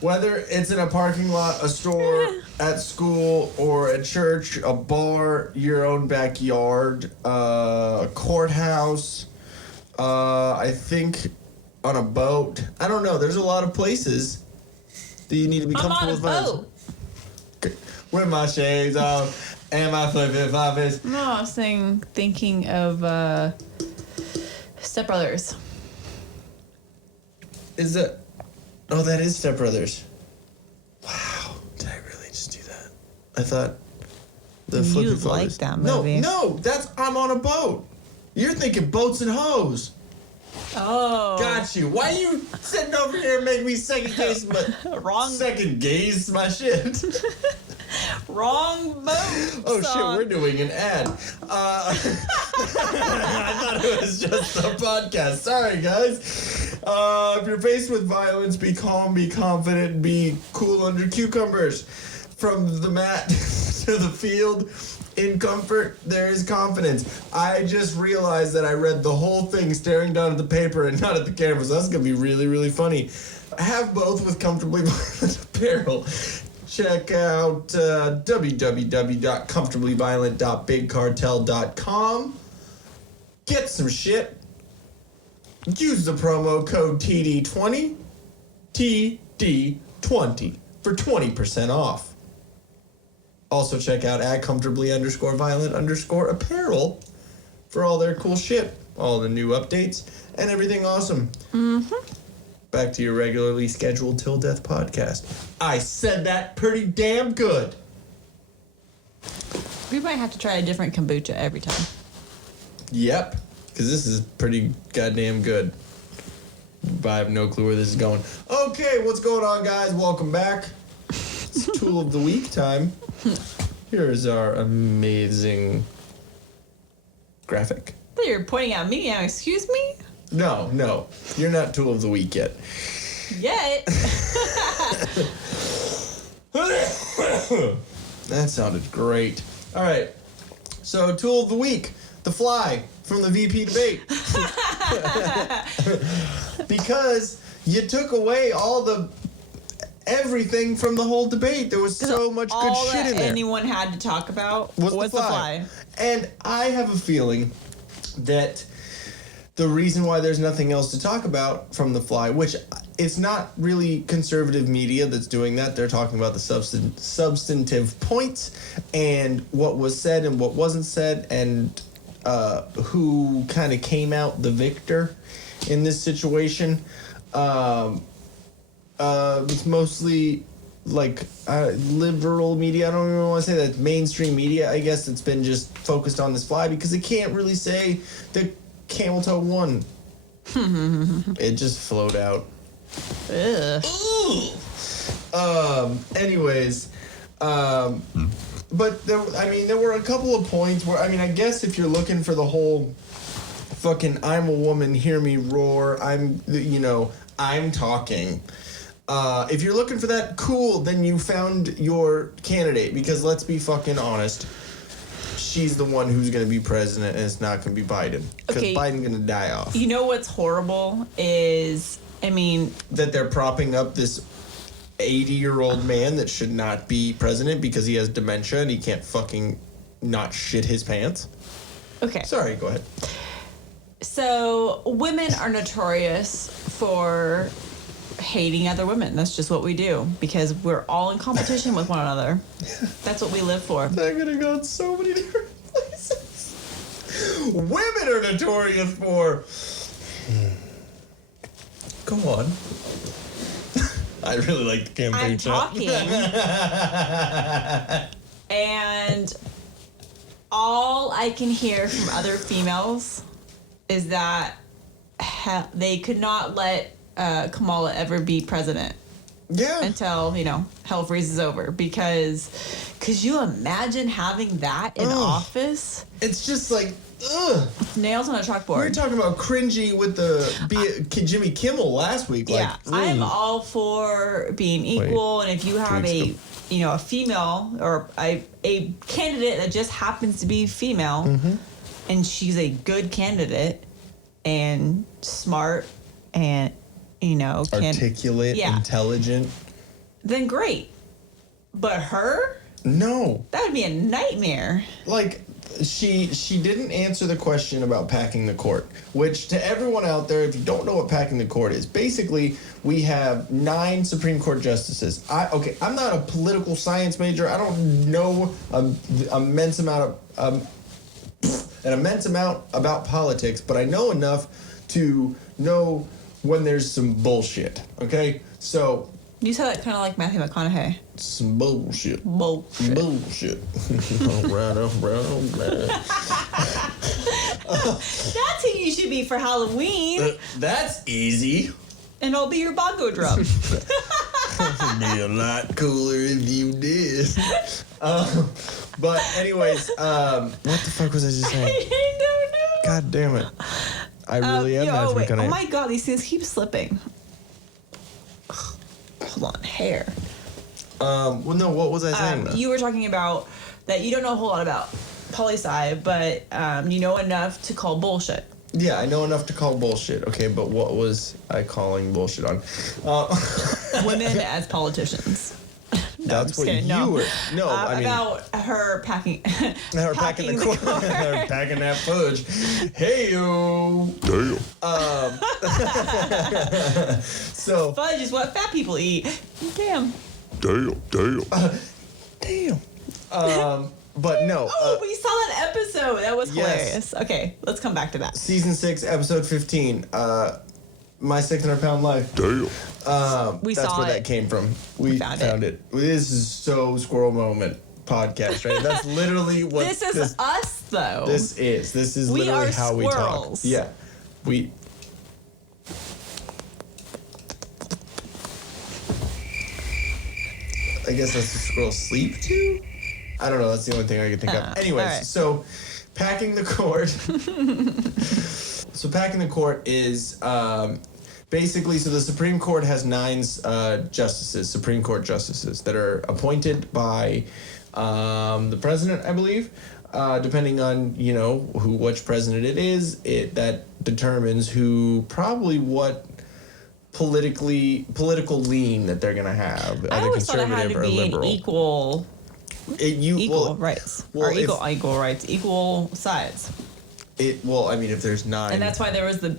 Whether it's in a parking lot, a store, at school, or a church, a bar, your own backyard, a courthouse. I think on a boat. I don't know. There's a lot of places that you need to be comfortable with violence. With my shades on and my flip-flops. No, I was thinking of Step Brothers. Is that? Oh, that is Step Brothers. Wow, did I really just do that? I thought the You flip-flops. like that movie? No, that's I'm on a boat. You're thinking Boats and Hoes. Oh. Got you. Why you sitting over here and make me second guess my shit? Wrong boat. Oh song. shit, we're doing an ad. I thought it was just a podcast. Sorry, guys. If you're faced with violence, be calm, be confident, be cool under cucumbers. From the mat to the field, in comfort, there is confidence. I just realized that I read the whole thing staring down at the paper and not at the camera, so that's going to be really, really funny. Have both with Comfortably Violent Apparel. Check out www.comfortablyviolent.bigcartel.com. Get some shit. Use the promo code TD20, TD20 for 20% off. Also check out @comfortably_violent_apparel for all their cool shit, all the new updates, and everything awesome. Mm-hmm. Back to your regularly scheduled Till Death podcast. I said that pretty damn good. We might have to try a different kombucha every time. Yep, because this is pretty goddamn good. But I have no clue where this is going. Okay, what's going on, guys? Welcome back. It's Tool of the Week time. Here's our amazing graphic. I thought you were pointing at me now. Excuse me? No, you're not Tool of the Week yet. Yet. That sounded great. All right, so Tool of the Week, The Fly from the VP debate. Because you took away everything from the whole debate. There was so much good shit in there. All anyone had to talk about was the fly. And I have a feeling that the reason why there's nothing else to talk about from The Fly, which it's not really conservative media that's doing that. They're talking about the substantive points and what was said and what wasn't said and who kind of came out the victor in this situation. It's mostly like liberal media. I don't even want to say that mainstream media. I guess it's been just focused on this fly because it can't really say that camel toe won. It just flowed out. Ugh. Anyways, but there were a couple of points where I guess if you're looking for the whole fucking I'm a woman, hear me roar, I'm talking. If you're looking for that, cool, then you found your candidate, because let's be fucking honest, she's the one who's going to be president and it's not going to be Biden. Because Biden's going to die off. You know what's horrible is, that they're propping up this 80-year-old man that should not be president because he has dementia and he can't fucking not shit his pants. Okay. Sorry, go ahead. So, women are notorious for hating other women. That's just what we do because we're all in competition with one another. That's what we live for. They're gonna go in so many different places. Women are notorious for. Go on. I really like the campaign. I'm talking. And all I can hear from other females is that they could not let Kamala ever be president. Yeah. Until, hell freezes over. Because could you imagine having that in office? It's just like, ugh. Nails on a chalkboard. We were talking about cringy with Jimmy Kimmel last week. Yeah, I'm all for being equal, and if you have a female or a candidate that just happens to be female, and she's a good candidate and smart and articulate, intelligent, then great. But her? No. That would be a nightmare. Like, she didn't answer the question about packing the court, which to everyone out there, if you don't know what packing the court is, basically we have 9 Supreme Court justices. I'm not a political science major. I don't know an immense amount about politics, but I know enough to know when there's some bullshit. Okay, so. You said that kind of like Matthew McConaughey. Some bullshit. Bullshit. All right. That's who you should be for Halloween. That's easy. And I'll be your bongo drum. It'd be a lot cooler if you did. But anyways, what the fuck was I just saying? I don't know. God damn it. I really am Matthew McConaughey. Oh my god, these things keep slipping. Hold on, hair. Well, no, what was I saying? You were talking about that you don't know a whole lot about poli-sci, but you know enough to call bullshit. Yeah, I know enough to call bullshit. Okay, but what was I calling bullshit on? Women as politicians. That's what you were. No, I mean about her packing. Her packing the court. Her packing that fudge. Hey yo. Damn. So fudge is what fat people eat. Damn. Damn. But no. We saw that episode. That was hilarious. Yes. Okay, let's come back to that. Season 6, episode 15. My 600-pound life. Damn. We that's saw where it. that came from. We found it. This is so squirrel moment podcast, right? That's literally what this is us, though. This is we literally are how squirrels. we talk. Yeah. I guess that's what squirrels sleep too? I don't know. That's the only thing I can think of. Anyways, right. So packing the court. So packing the court is basically, so the Supreme Court has 9 Supreme Court justices that are appointed by the president, I believe. Depending on, which president it is, that determines what political lean that they're gonna have, I either always thought it had conservative to or be liberal. An equal rights. Or equal rights, equal sides. If there's 9. And that's why there was the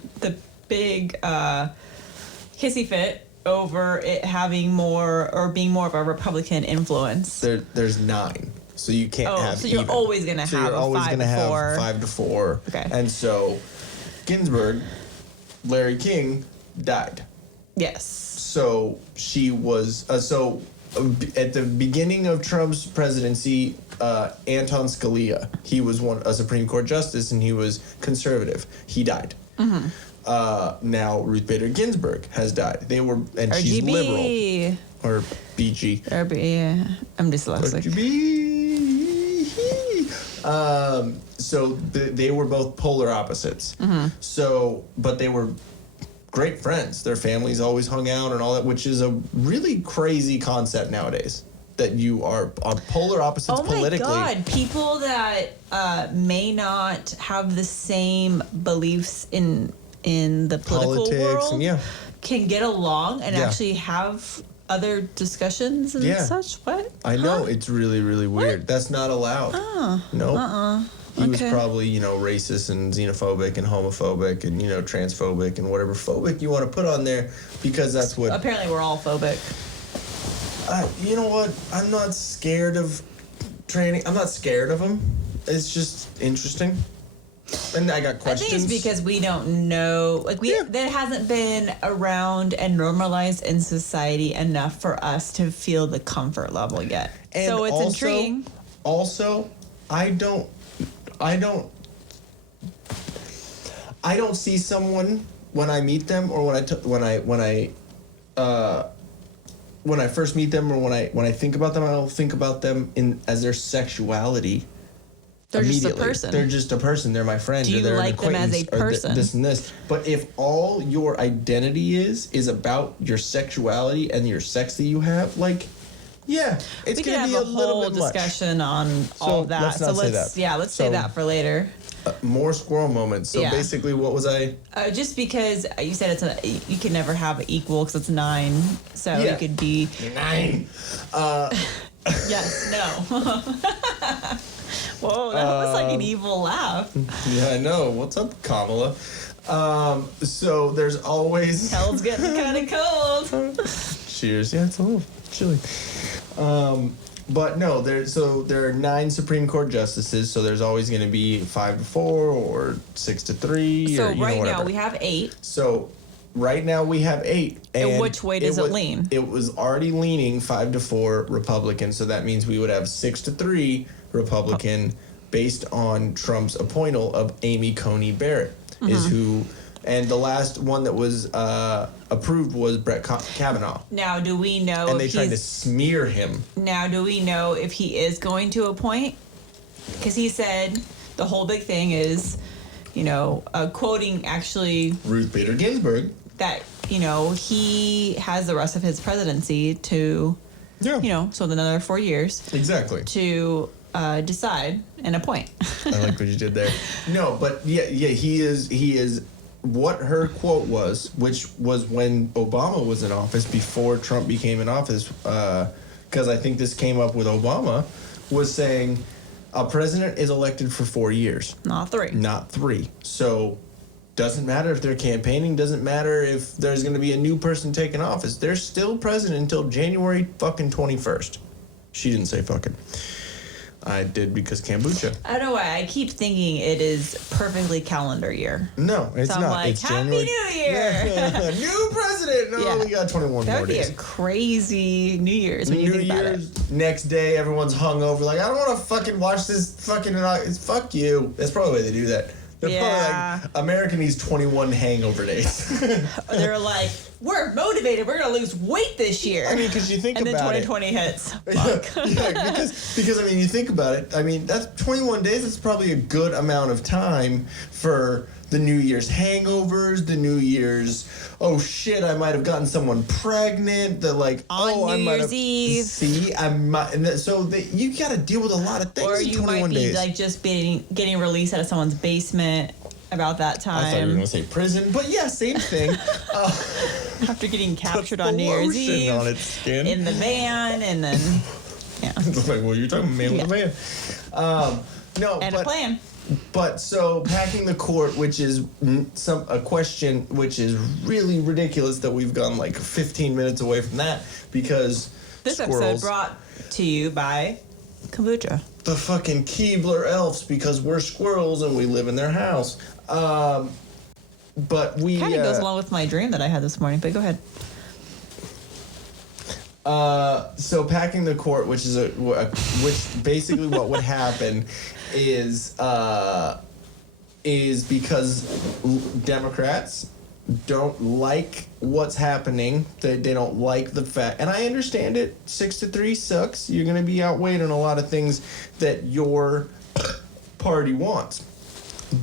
big hissy fit over it having more or being more of a Republican influence. There's 9. So you can't have so you're even. always going to so have you're a always 5 gonna to have 4. 5 to 4. Okay. And so Ginsburg, Larry King, died. Yes. So she was at the beginning of Trump's presidency, Anton Scalia, he was a Supreme Court justice, and he was conservative. He died. Mm-hmm. Now Ruth Bader Ginsburg has died. She's RGB. liberal. Or BG. I'm dyslexic. RGB. So they were both polar opposites. Mm-hmm. So, but they were great friends. Their families always hung out and all that, which is a really crazy concept nowadays. That you are on polar opposites politically. Oh my God! People that may not have the same beliefs in the political world can get along and actually have other discussions and such. What? I know, it's really, really weird. What? That's not allowed. Nope. He was probably, racist and xenophobic and homophobic and, transphobic and whatever phobic you want to put on there, because that's what... Apparently we're all phobic. You know what? I'm not scared of training. I'm not scared of them. It's just interesting. And I got questions. I think it's because we don't know, that hasn't been around and normalized in society enough for us to feel the comfort level yet. And so it's intriguing. Also, I don't see someone when I meet them, or when I first meet them, or when I think about them, I don't think about them as their sexuality. They're just a person. They're just a person. They're my friend. Do you they're like them as a person? This and this. But if all your identity is about your sexuality and your sex that you have, it's we going to be have a a little whole bit much. discussion on all that. Let's not say that. Yeah, let's say that for later. More squirrel moments. So basically, what was I? Just because you said you can never have equal because it's 9, so it could be 9. Yes, no. Whoa, that was like an evil laugh. Yeah, I know. What's up, Kamala? So there's always... Hell's getting kind of cold. Cheers. Yeah, it's a little chilly. But no, there are 9 Supreme Court justices, so there's always going to be 5-4 or 6-3. So or, right whatever. now we have 8. So right now we have 8. And which way does it lean? It was already leaning 5-4 Republican, so that means we would have 6-3 Republican based on Trump's appointal of Amy Coney Barrett, is who, and the last one that was approved was Brett Kavanaugh. Now, do we know And they if tried to smear him. Now, do we know if he is going to appoint? Because he said the whole big thing is, quoting actually Ruth Bader Ginsburg. that, he has the rest of his presidency to, so another 4 years Exactly. to decide and appoint. I like what you did there. No, but yeah, he is what her quote was, which was when Obama was in office, before Trump became in office, because I think this came up with Obama, was saying a president is elected for 4 years. Not 3. Not 3. So doesn't matter if they're campaigning, doesn't matter if there's going to be a new person taking office. They're still president until January fucking 21st. She didn't say fucking. I did because kombucha. I don't know why. I keep thinking it is perfectly calendar year. No, it's So I'm not. like, It's Happy January. New Year! New president. No, Yeah. we got 21 That more would be days. a crazy New Year's when you New think about it. Year's, next day, everyone's hungover. Like, I don't want to fucking watch this fucking... It's fuck you. That's probably the way they do that. They're Yeah. probably like, America needs 21 hangover days. They're like, we're motivated. We're going to lose weight this year. I mean, because you think and then about 2020 hits. yeah, because I mean, you think about it. I mean, that's 21 days. That's probably a good amount of time for the New Year's hangovers, the New Year's, oh shit, I might have gotten someone pregnant. The like, On I New might Year's have. Eve. See, I might. And so you got to deal with a lot of things Or in you 21 might be days. like just getting released out of someone's basement about that I thought you were time gonna say prison, but yeah, same thing. after getting captured Puts on the New Year's lotion Eve on its skin. in the van, and then It's like, well, you're talking man with a van. No, and but a plan. But so packing the court, which is a question which is really ridiculous that we've gone like 15 minutes away from that because This squirrels, episode brought to you by Kombucha. the fucking Keebler elves, because we're squirrels and we live in their house. But we Kind of goes along with my dream that I had this morning, but go ahead. So packing the court, which is which basically what would happen is because Democrats don't like what's happening. They don't like the fact, and I understand it. 6-3 sucks. You're going to be outweighed on a lot of things that your party wants,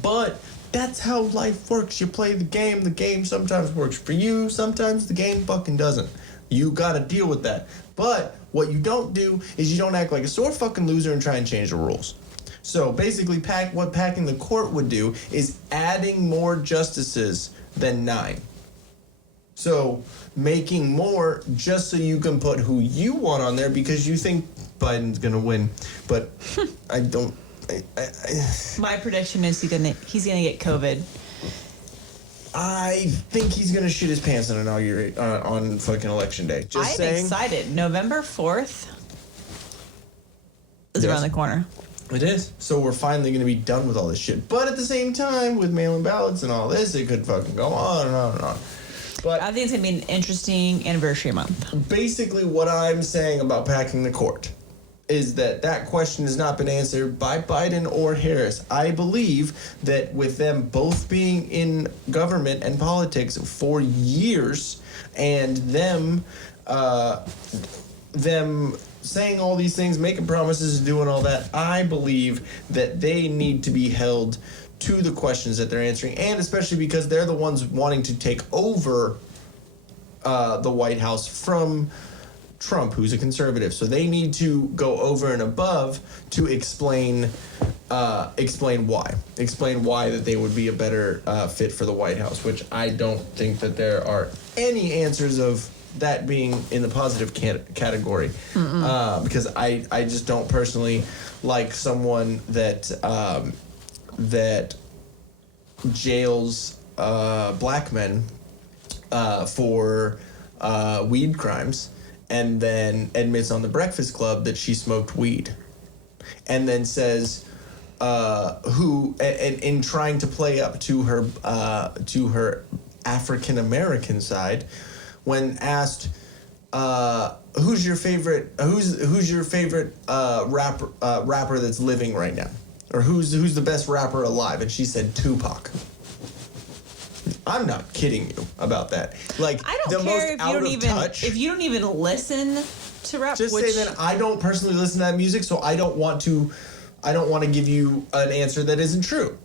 but that's how life works. You play the game. The game sometimes works for you. Sometimes the game fucking doesn't. You gotta deal with that. But what you don't do is you don't act like a sore fucking loser and try and change the rules. So basically, what packing the court would do is adding more justices than 9. So making more just so you can put who you want on there because you think Biden's gonna win. But I don't. My prediction is he's gonna get COVID. I think he's gonna shit his pants on on fucking election day. Just I'm saying. excited. November 4th is around the corner. It is. So we're finally going to be done with all this shit. But at the same time, with mail-in ballots and all this, it could fucking go on and on and on. But I think it's going to be an interesting anniversary month. basically what I'm saying about packing the court is that question has not been answered by Biden or Harris. I believe that with them both being in government and politics for years and them saying all these things, making promises, doing all that, I believe that they need to be held to the questions that they're answering, and especially because they're the ones wanting to take over the White House from Trump, who's a conservative. So they need to go over and above to explain why that they would be a better fit for the White House, which I don't think that there are any answers of that being in the positive category, because I just don't personally like someone that that jails black men for weed crimes, and then admits on the Breakfast Club that she smoked weed, and then says who and in trying to play up to her African American side, when asked who's your favorite rapper that's living right now, or who's the best rapper alive, and she said Tupac. I'm not kidding you about that. Like, I don't the care most if you don't even listen to rap. Just say that I don't personally listen to that music, so I don't want to give you an answer that isn't true.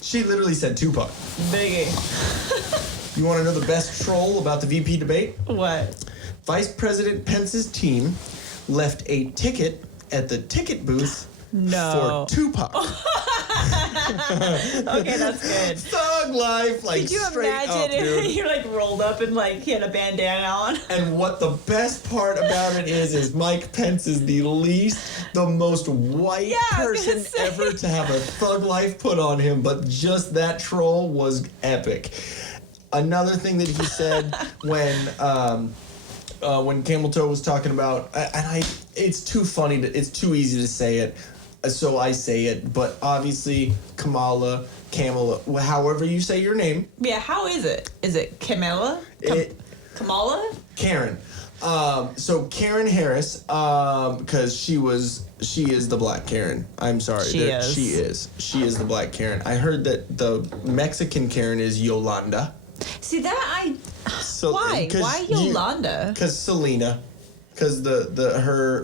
She literally said Tupac. Biggie. You want to know the best troll about the VP debate? What? Vice President Pence's team left a ticket at the ticket booth for Tupac. Okay, that's good. Thug life, like, Could you straight imagine up, if dude. you're like rolled up and like he had a bandana on? And what the best part about it is Mike Pence is the most white person ever to have a thug life put on him, but just that troll was epic. Another thing that he said when Camel Toe was talking about, it's too funny, it's too easy to say it, so I say it, but obviously Kamala, however you say your name. Yeah, how is it? Is it Kamala? Kamala? Karen. So Karen Harris, because she is the Black Karen. I'm sorry. She is the Black Karen. I heard that the Mexican Karen is Yolanda. See that why? Why Yolanda? Because Selena. Because the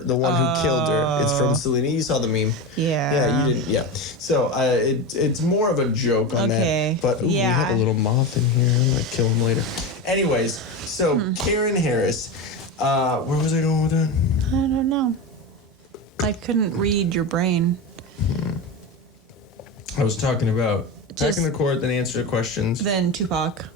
one who killed her, it's from Selena. You saw the meme. Yeah. Yeah, you didn't. Yeah. So it's more of a joke on that. But we have a little moth in here. I might kill him later. Anyways, so Karen Harris. Where was I going with that? I don't know. I couldn't read your brain. I was talking about back in the court, then answer the questions. Then Tupac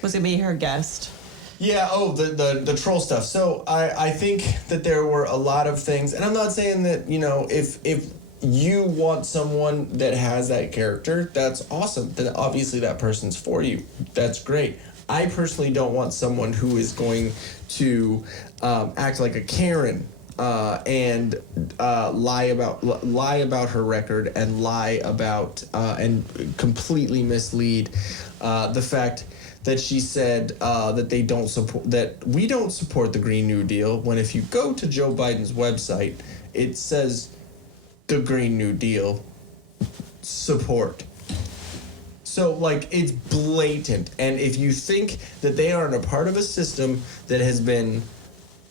was gonna be her guest. Yeah, the troll stuff. So I think that there were a lot of things, and I'm not saying that, if you want someone that has that character, that's awesome. Then obviously that person's for you. That's great. I personally don't want someone who is going to act like a Karen and lie about her record and lie about and completely mislead the fact that she said that we don't support the Green New Deal, when if you go to Joe Biden's website, it says the Green New Deal support. So, like, it's blatant. And if you think that they aren't a part of a system that has been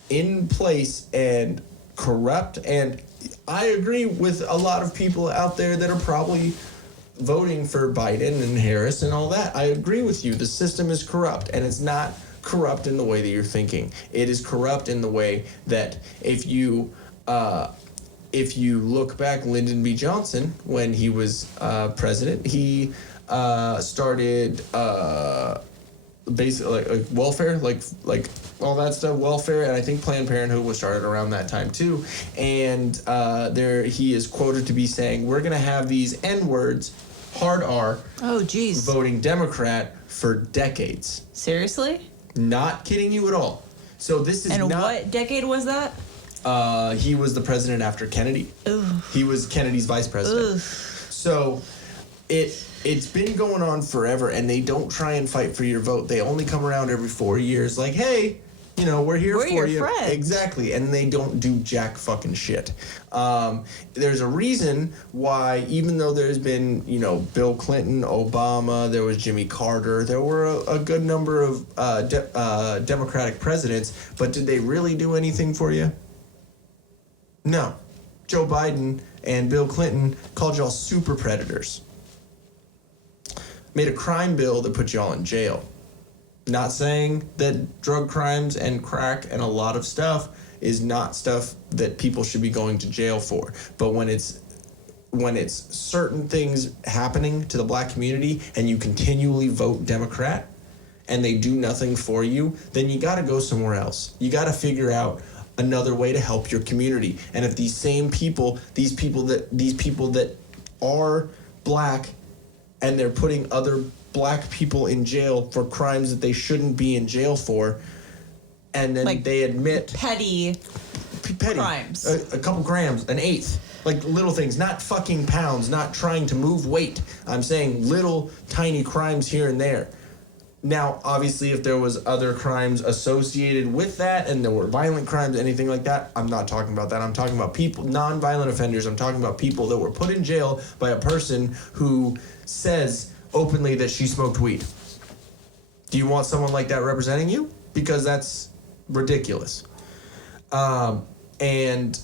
in place and corrupt, and I agree with a lot of people out there that are probably voting for Biden and Harris and all that. I agree with you. The system is corrupt, and it's not corrupt in the way that you're thinking. It is corrupt in the way that if you look back, Lyndon B. Johnson, when he was president, he started basically like welfare, like all that stuff, welfare, and I think Planned Parenthood was started around that time too. And he is quoted to be saying, "We're gonna have these N-words, hard R, voting Democrat for decades." Seriously? Not kidding you at all. So this is and what decade was that? He was the president after Kennedy. Ooh. He was Kennedy's vice president. Ooh. So it's been going on forever, and they don't try and fight for your vote. They only come around every 4 years, like, hey, we're here for you. Friends. Exactly, and they don't do jack fucking shit. There's a reason why, even though there's been, Bill Clinton, Obama, there was Jimmy Carter, there were a good number of Democratic presidents, but did they really do anything for you? No. Joe Biden and Bill Clinton called y'all super predators. Made a crime bill that put y'all in jail. Not saying that drug crimes and crack and a lot of stuff is not stuff that people should be going to jail for. But when it's certain things happening to the black community and you continually vote Democrat, and they do nothing for you, then you got to go somewhere else. You got to figure out another way to help your community. And if these same people, these people that are black, and they're putting other black people in jail for crimes that they shouldn't be in jail for, and then Like they admit petty crimes, a couple grams, an eighth, like little things, not fucking pounds, not trying to move weight. I'm saying little tiny crimes here and there. Now, obviously, if there was other crimes associated with that and there were violent crimes, anything like that, I'm not talking about that. I'm talking about people, non-violent offenders. I'm talking about people that were put in jail by a person who says openly that she smoked weed. Do you want someone like that representing you? Because that's ridiculous. And,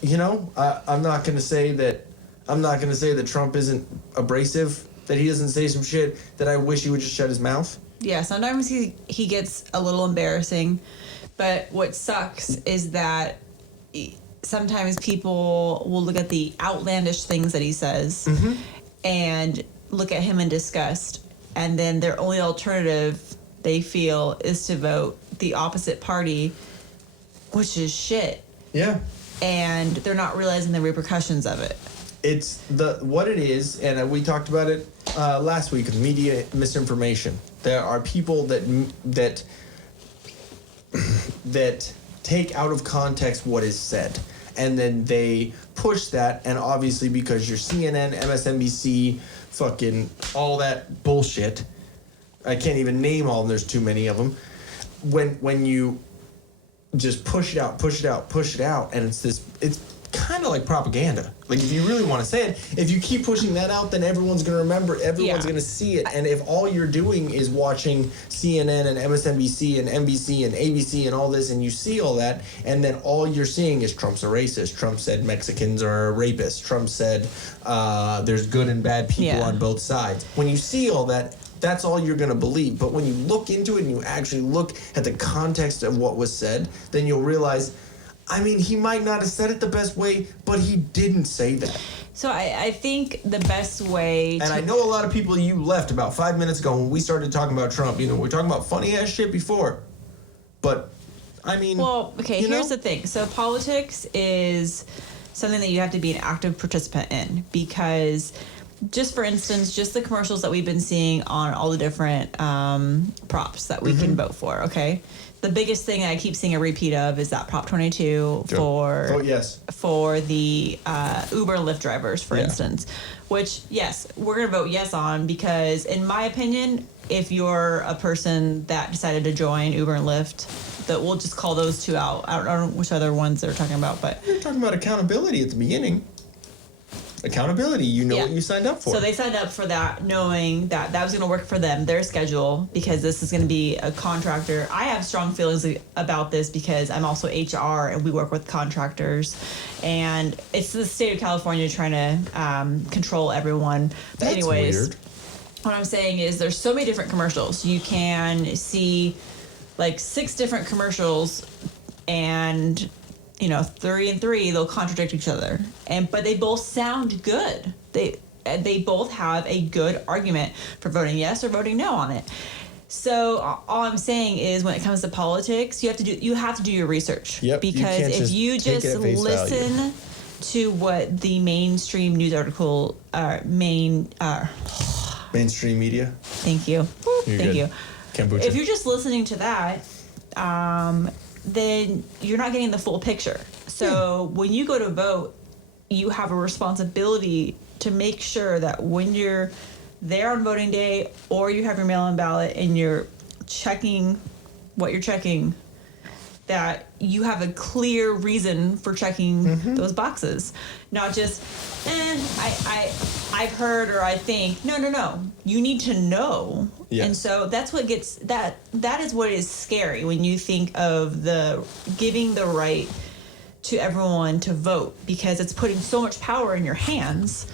you know, I'm not going to say that Trump isn't abrasive, that he doesn't say some shit that I wish he would just shut his mouth. Yeah, sometimes he gets a little embarrassing, but what sucks is that sometimes people will look at the outlandish things that he says and look at him in disgust, and then their only alternative they feel is to vote the opposite party, which is shit. Yeah. And they're not realizing the repercussions of it. It's what it is, and we talked about it last week with media misinformation. There are people that take out of context what is said, and then they push that. And obviously, because you're CNN, MSNBC, fucking all that bullshit, I can't even name all of them. There's too many of them. When you just push it out, and it's kind of like propaganda. Like, if you really want to say it, if you keep pushing that out, then everyone's going to remember, everyone's going to see it. And if all you're doing is watching CNN and MSNBC and NBC and ABC and all this, and you see all that, and then all you're seeing is Trump's a racist, Trump said Mexicans are rapists, Trump said there's good and bad people on both sides. When you see all that, that's all you're going to believe. But when you look into it and you actually look at the context of what was said, then you'll realize, I mean, he might not have said it the best way, but he didn't say that. So I think the best way And I know a lot of people, you left about 5 minutes ago when we started talking about Trump. You know, we were talking about funny ass shit before. But, I mean... Well, okay, here's the thing. So politics is something that you have to be an active participant in, because... Just for instance, just the commercials that we've been seeing on all the different props that we can vote for, okay? The biggest thing I keep seeing a repeat of is that Prop 22 for the Uber and Lyft drivers, for instance, which, yes, we're going to vote yes on, because in my opinion, if you're a person that decided to join Uber and Lyft, that we'll just call those two out. I don't know which other ones they're talking about, but... You're talking about accountability at the beginning. Accountability, you know what you signed up for. So they signed up for that knowing that that was going to work for them, their schedule, because this is going to be a contractor. I have strong feelings about this because I'm also HR and we work with contractors, and it's the state of California trying to control everyone. But That's anyways, weird. What I'm saying is there's so many different commercials. You can see like 6 different commercials, and... 3 and 3, they'll contradict each other, but they both sound good. They both have a good argument for voting yes or voting no on it. So all I'm saying is, when it comes to politics, you have to do your research. Yep, because if you just listen to what the mainstream news article, mainstream media. Thank you. Thank you. Kombucha. If you're just listening to that, then you're not getting the full picture. So when you go to vote, you have a responsibility to make sure that when you're there on voting day, or you have your mail-in ballot and you're checking what you're checking, that you have a clear reason for checking those boxes. Not just, I've heard or I think. No. You need to know. Yes. And so that's what gets, that is what is scary when you think of the giving the right to everyone to vote, because it's putting so much power in your hands.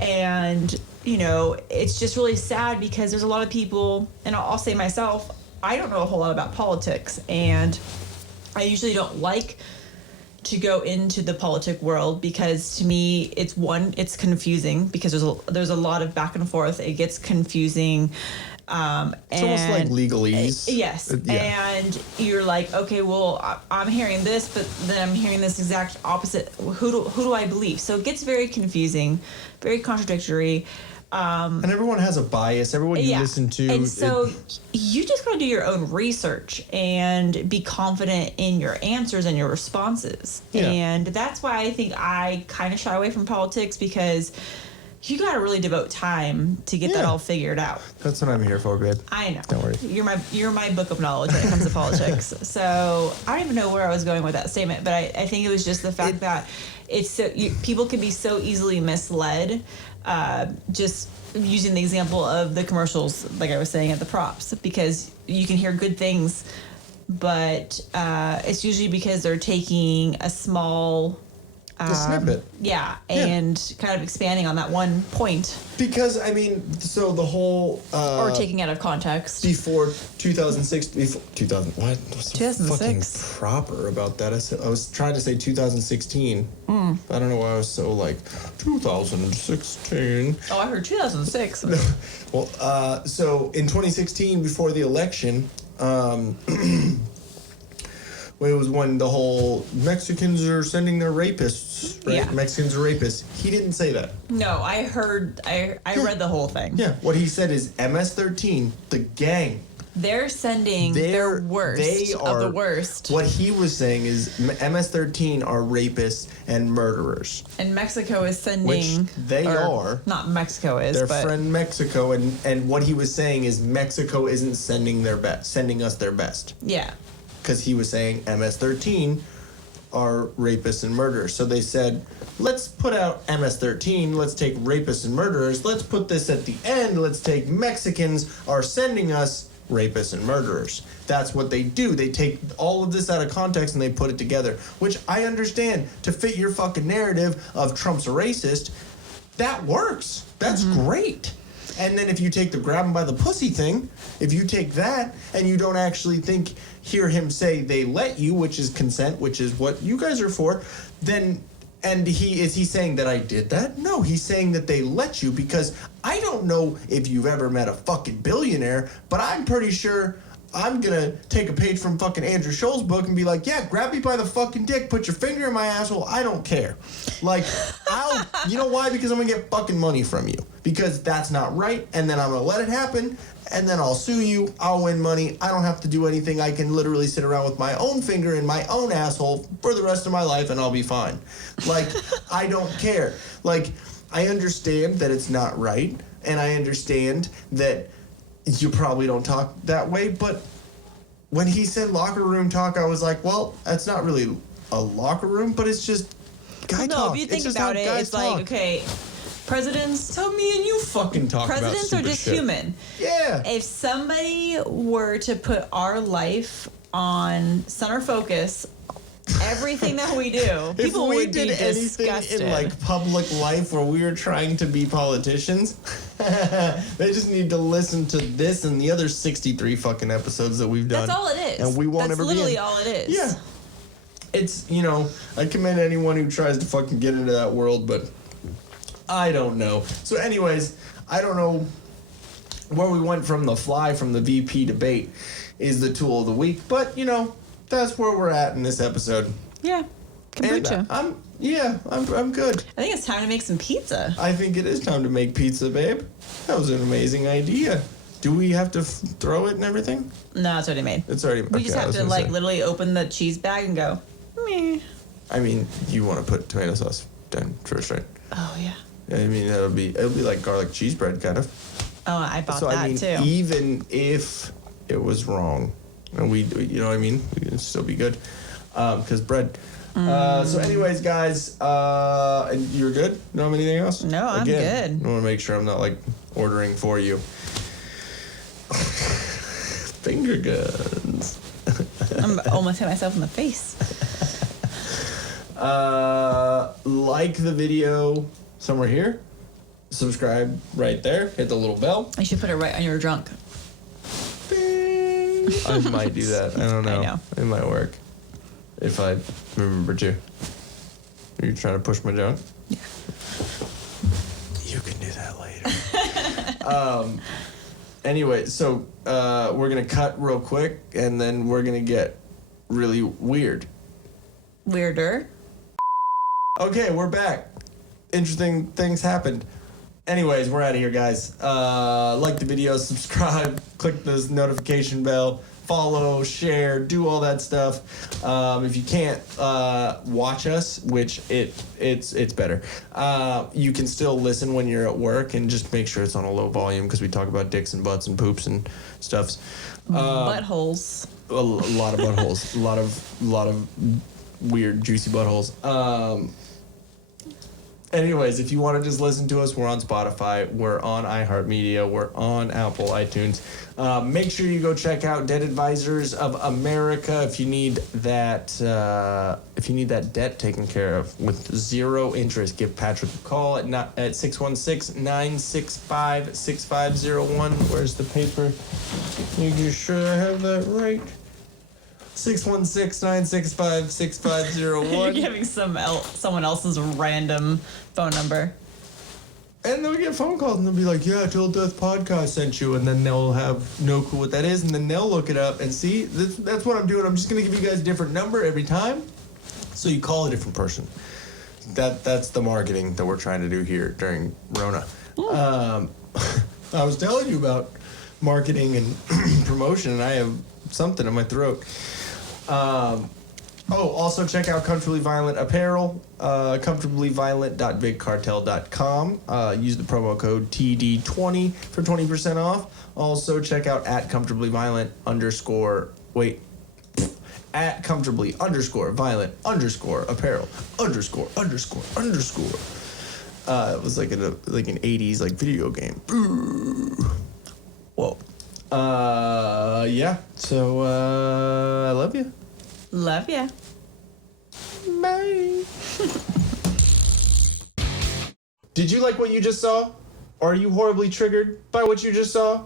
And, it's just really sad because there's a lot of people, and I'll say myself, I don't know a whole lot about politics, and I usually don't like to go into the politic world, because to me it's confusing, because there's a lot of back and forth. It gets confusing. It's almost like legalese. Yes. Yeah. And you're like, okay, well, I'm hearing this, but then I'm hearing this exact opposite. Who do I believe? So it gets very confusing, very contradictory. And everyone has a bias. Everyone you listen to. And so you just got to do your own research and be confident in your answers and your responses. Yeah. And that's why I think I kind of shy away from politics, because you got to really devote time to get that all figured out. That's what I'm here for, babe. I know. Don't worry. You're my book of knowledge when it comes to politics. So I don't even know where I was going with that statement, but I think it was just the fact that it's so people can be so easily misled. Just using the example of the commercials, like I was saying at the props, because you can hear good things, but it's usually because they're taking a small snippet. And kind of expanding on that one point. Because, I mean, so the whole... or taking out of context. Before 2006... Before 2000... What? What's so 2006. fucking proper about that? I was trying to say 2016. I don't know why I was so, like, 2016. Oh, I heard 2006. Well, so in 2016, before the election... It was when the whole Mexicans are sending their rapists, right? Yeah. Mexicans are rapists. He didn't say that. No, I heard, I read the whole thing. Yeah, what he said is MS-13, the gang. They're sending their worst of the worst. What he was saying is MS-13 are rapists and murderers. And Mexico is sending... Which they are. Not Mexico is, Their but... friend Mexico, and what he was saying is Mexico isn't sending us their best. Yeah. Because he was saying MS-13 are rapists and murderers. So they said, let's put out MS-13, let's take rapists and murderers, let's put this at the end, let's take Mexicans are sending us rapists and murderers. That's what they do. They take all of this out of context and they put it together, which I understand. To fit your fucking narrative of Trump's a racist, that works. That's great. And then if you take the grab him by the pussy thing, if you take that and you don't actually hear him say they let you, which is consent, which is what you guys are for, then, and is he saying that I did that? No, he's saying that they let you, because I don't know if you've ever met a fucking billionaire, but I'm pretty sure I'm gonna take a page from fucking Andrew Scholl's book and be like, yeah, grab me by the fucking dick, put your finger in my asshole, I don't care. Like, you know why? Because I'm gonna get fucking money from you. Because that's not right, and then I'm gonna let it happen, and then I'll sue you, I'll win money, I don't have to do anything, I can literally sit around with my own finger in my own asshole for the rest of my life and I'll be fine. Like, I don't care. Like, I understand that it's not right, and I understand that you probably don't talk that way, but when he said locker room talk, I was like, well, that's not really a locker room, but it's just guy talk. No, if you think about it, it's like, okay, presidents... So me and you fucking talk about presidents are just shit. human. Yeah. If somebody were to put our life on center focus, everything that we do, people would be disgusted. If we did anything in like public life where we were trying to be politicians, they just need to listen to this and the other 63 fucking episodes that we've done. That's all it is. And we won't That's ever be literally in. all it is. Yeah. It's, I commend anyone who tries to fucking get into that world, but I don't know. So anyways, I don't know where we went from the VP debate is the tool of the week, but that's where we're at in this episode. Yeah. Kombucha. And I'm good. I think it's time to make some pizza. I think it is time to make pizza, babe. That was an amazing idea. Do we have to throw it and everything? No, it's already made. It's already. We just have to literally open the cheese bag and go, meh. I mean, you want to put tomato sauce down first, right? Oh yeah. I mean, it'll be like garlic cheese bread, kind of. Oh, I bought so, that I mean, too. Even if it was wrong, and we what I mean, we can still be good, because bread. So, anyways, guys, and you're good? You don't have anything else? No, I'm good. I want to make sure I'm not like ordering for you. Finger guns. I'm almost hit myself in the face. Like the video somewhere here. Subscribe right there. Hit the little bell. You should put it right on your drunk. Bing. I might do that. I don't know. I know. It might work. If I remember to. Are you trying to push my junk? Yeah. You can do that later. Anyway, so we're gonna cut real quick, and then we're gonna get really weird. Weirder. Okay, we're back. Interesting things happened. Anyways, we're out of here, guys. Like the video, subscribe, click the notification bell, follow, share, do all that stuff. If you can't watch us, which it's better, you can still listen when you're at work, and just make sure it's on a low volume because we talk about dicks and butts and poops and stuffs. Buttholes. A lot of buttholes. a lot of weird, juicy buttholes. Anyways, if you want to just listen to us, we're on Spotify, we're on iHeartMedia, we're on Apple iTunes. Make sure you go check out Debt Advisors of America if you need that debt taken care of with 0 interest. Give Patrick a call at 616-965-6501. Where's the paper? Making sure I have that right. 616-965-6501. You're giving someone else's random phone number. And then we get phone calls and they'll be like, yeah, Till Death Podcast sent you. And then they'll have no clue what that is. And then they'll look it up and see. That's what I'm doing. I'm just going to give you guys a different number every time. So you call a different person. That's the marketing that we're trying to do here during Rona. I was telling you about marketing and promotion, and I have something in my throat. Also check out Comfortably Violent Apparel, comfortablyviolent.bigcartel.com. Use the promo code TD20 for 20% off. Also check out at comfortablyviolent_, at comfortably_violent_apparel_. It was like an 80s like video game. Whoa. Yeah. So I love you. Love ya. Bye. Did you like what you just saw? Or are you horribly triggered by what you just saw?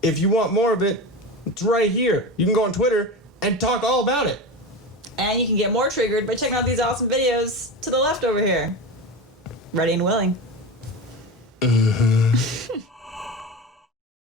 If you want more of it, it's right here. You can go on Twitter and talk all about it. And you can get more triggered by checking out these awesome videos to the left over here. Ready and willing.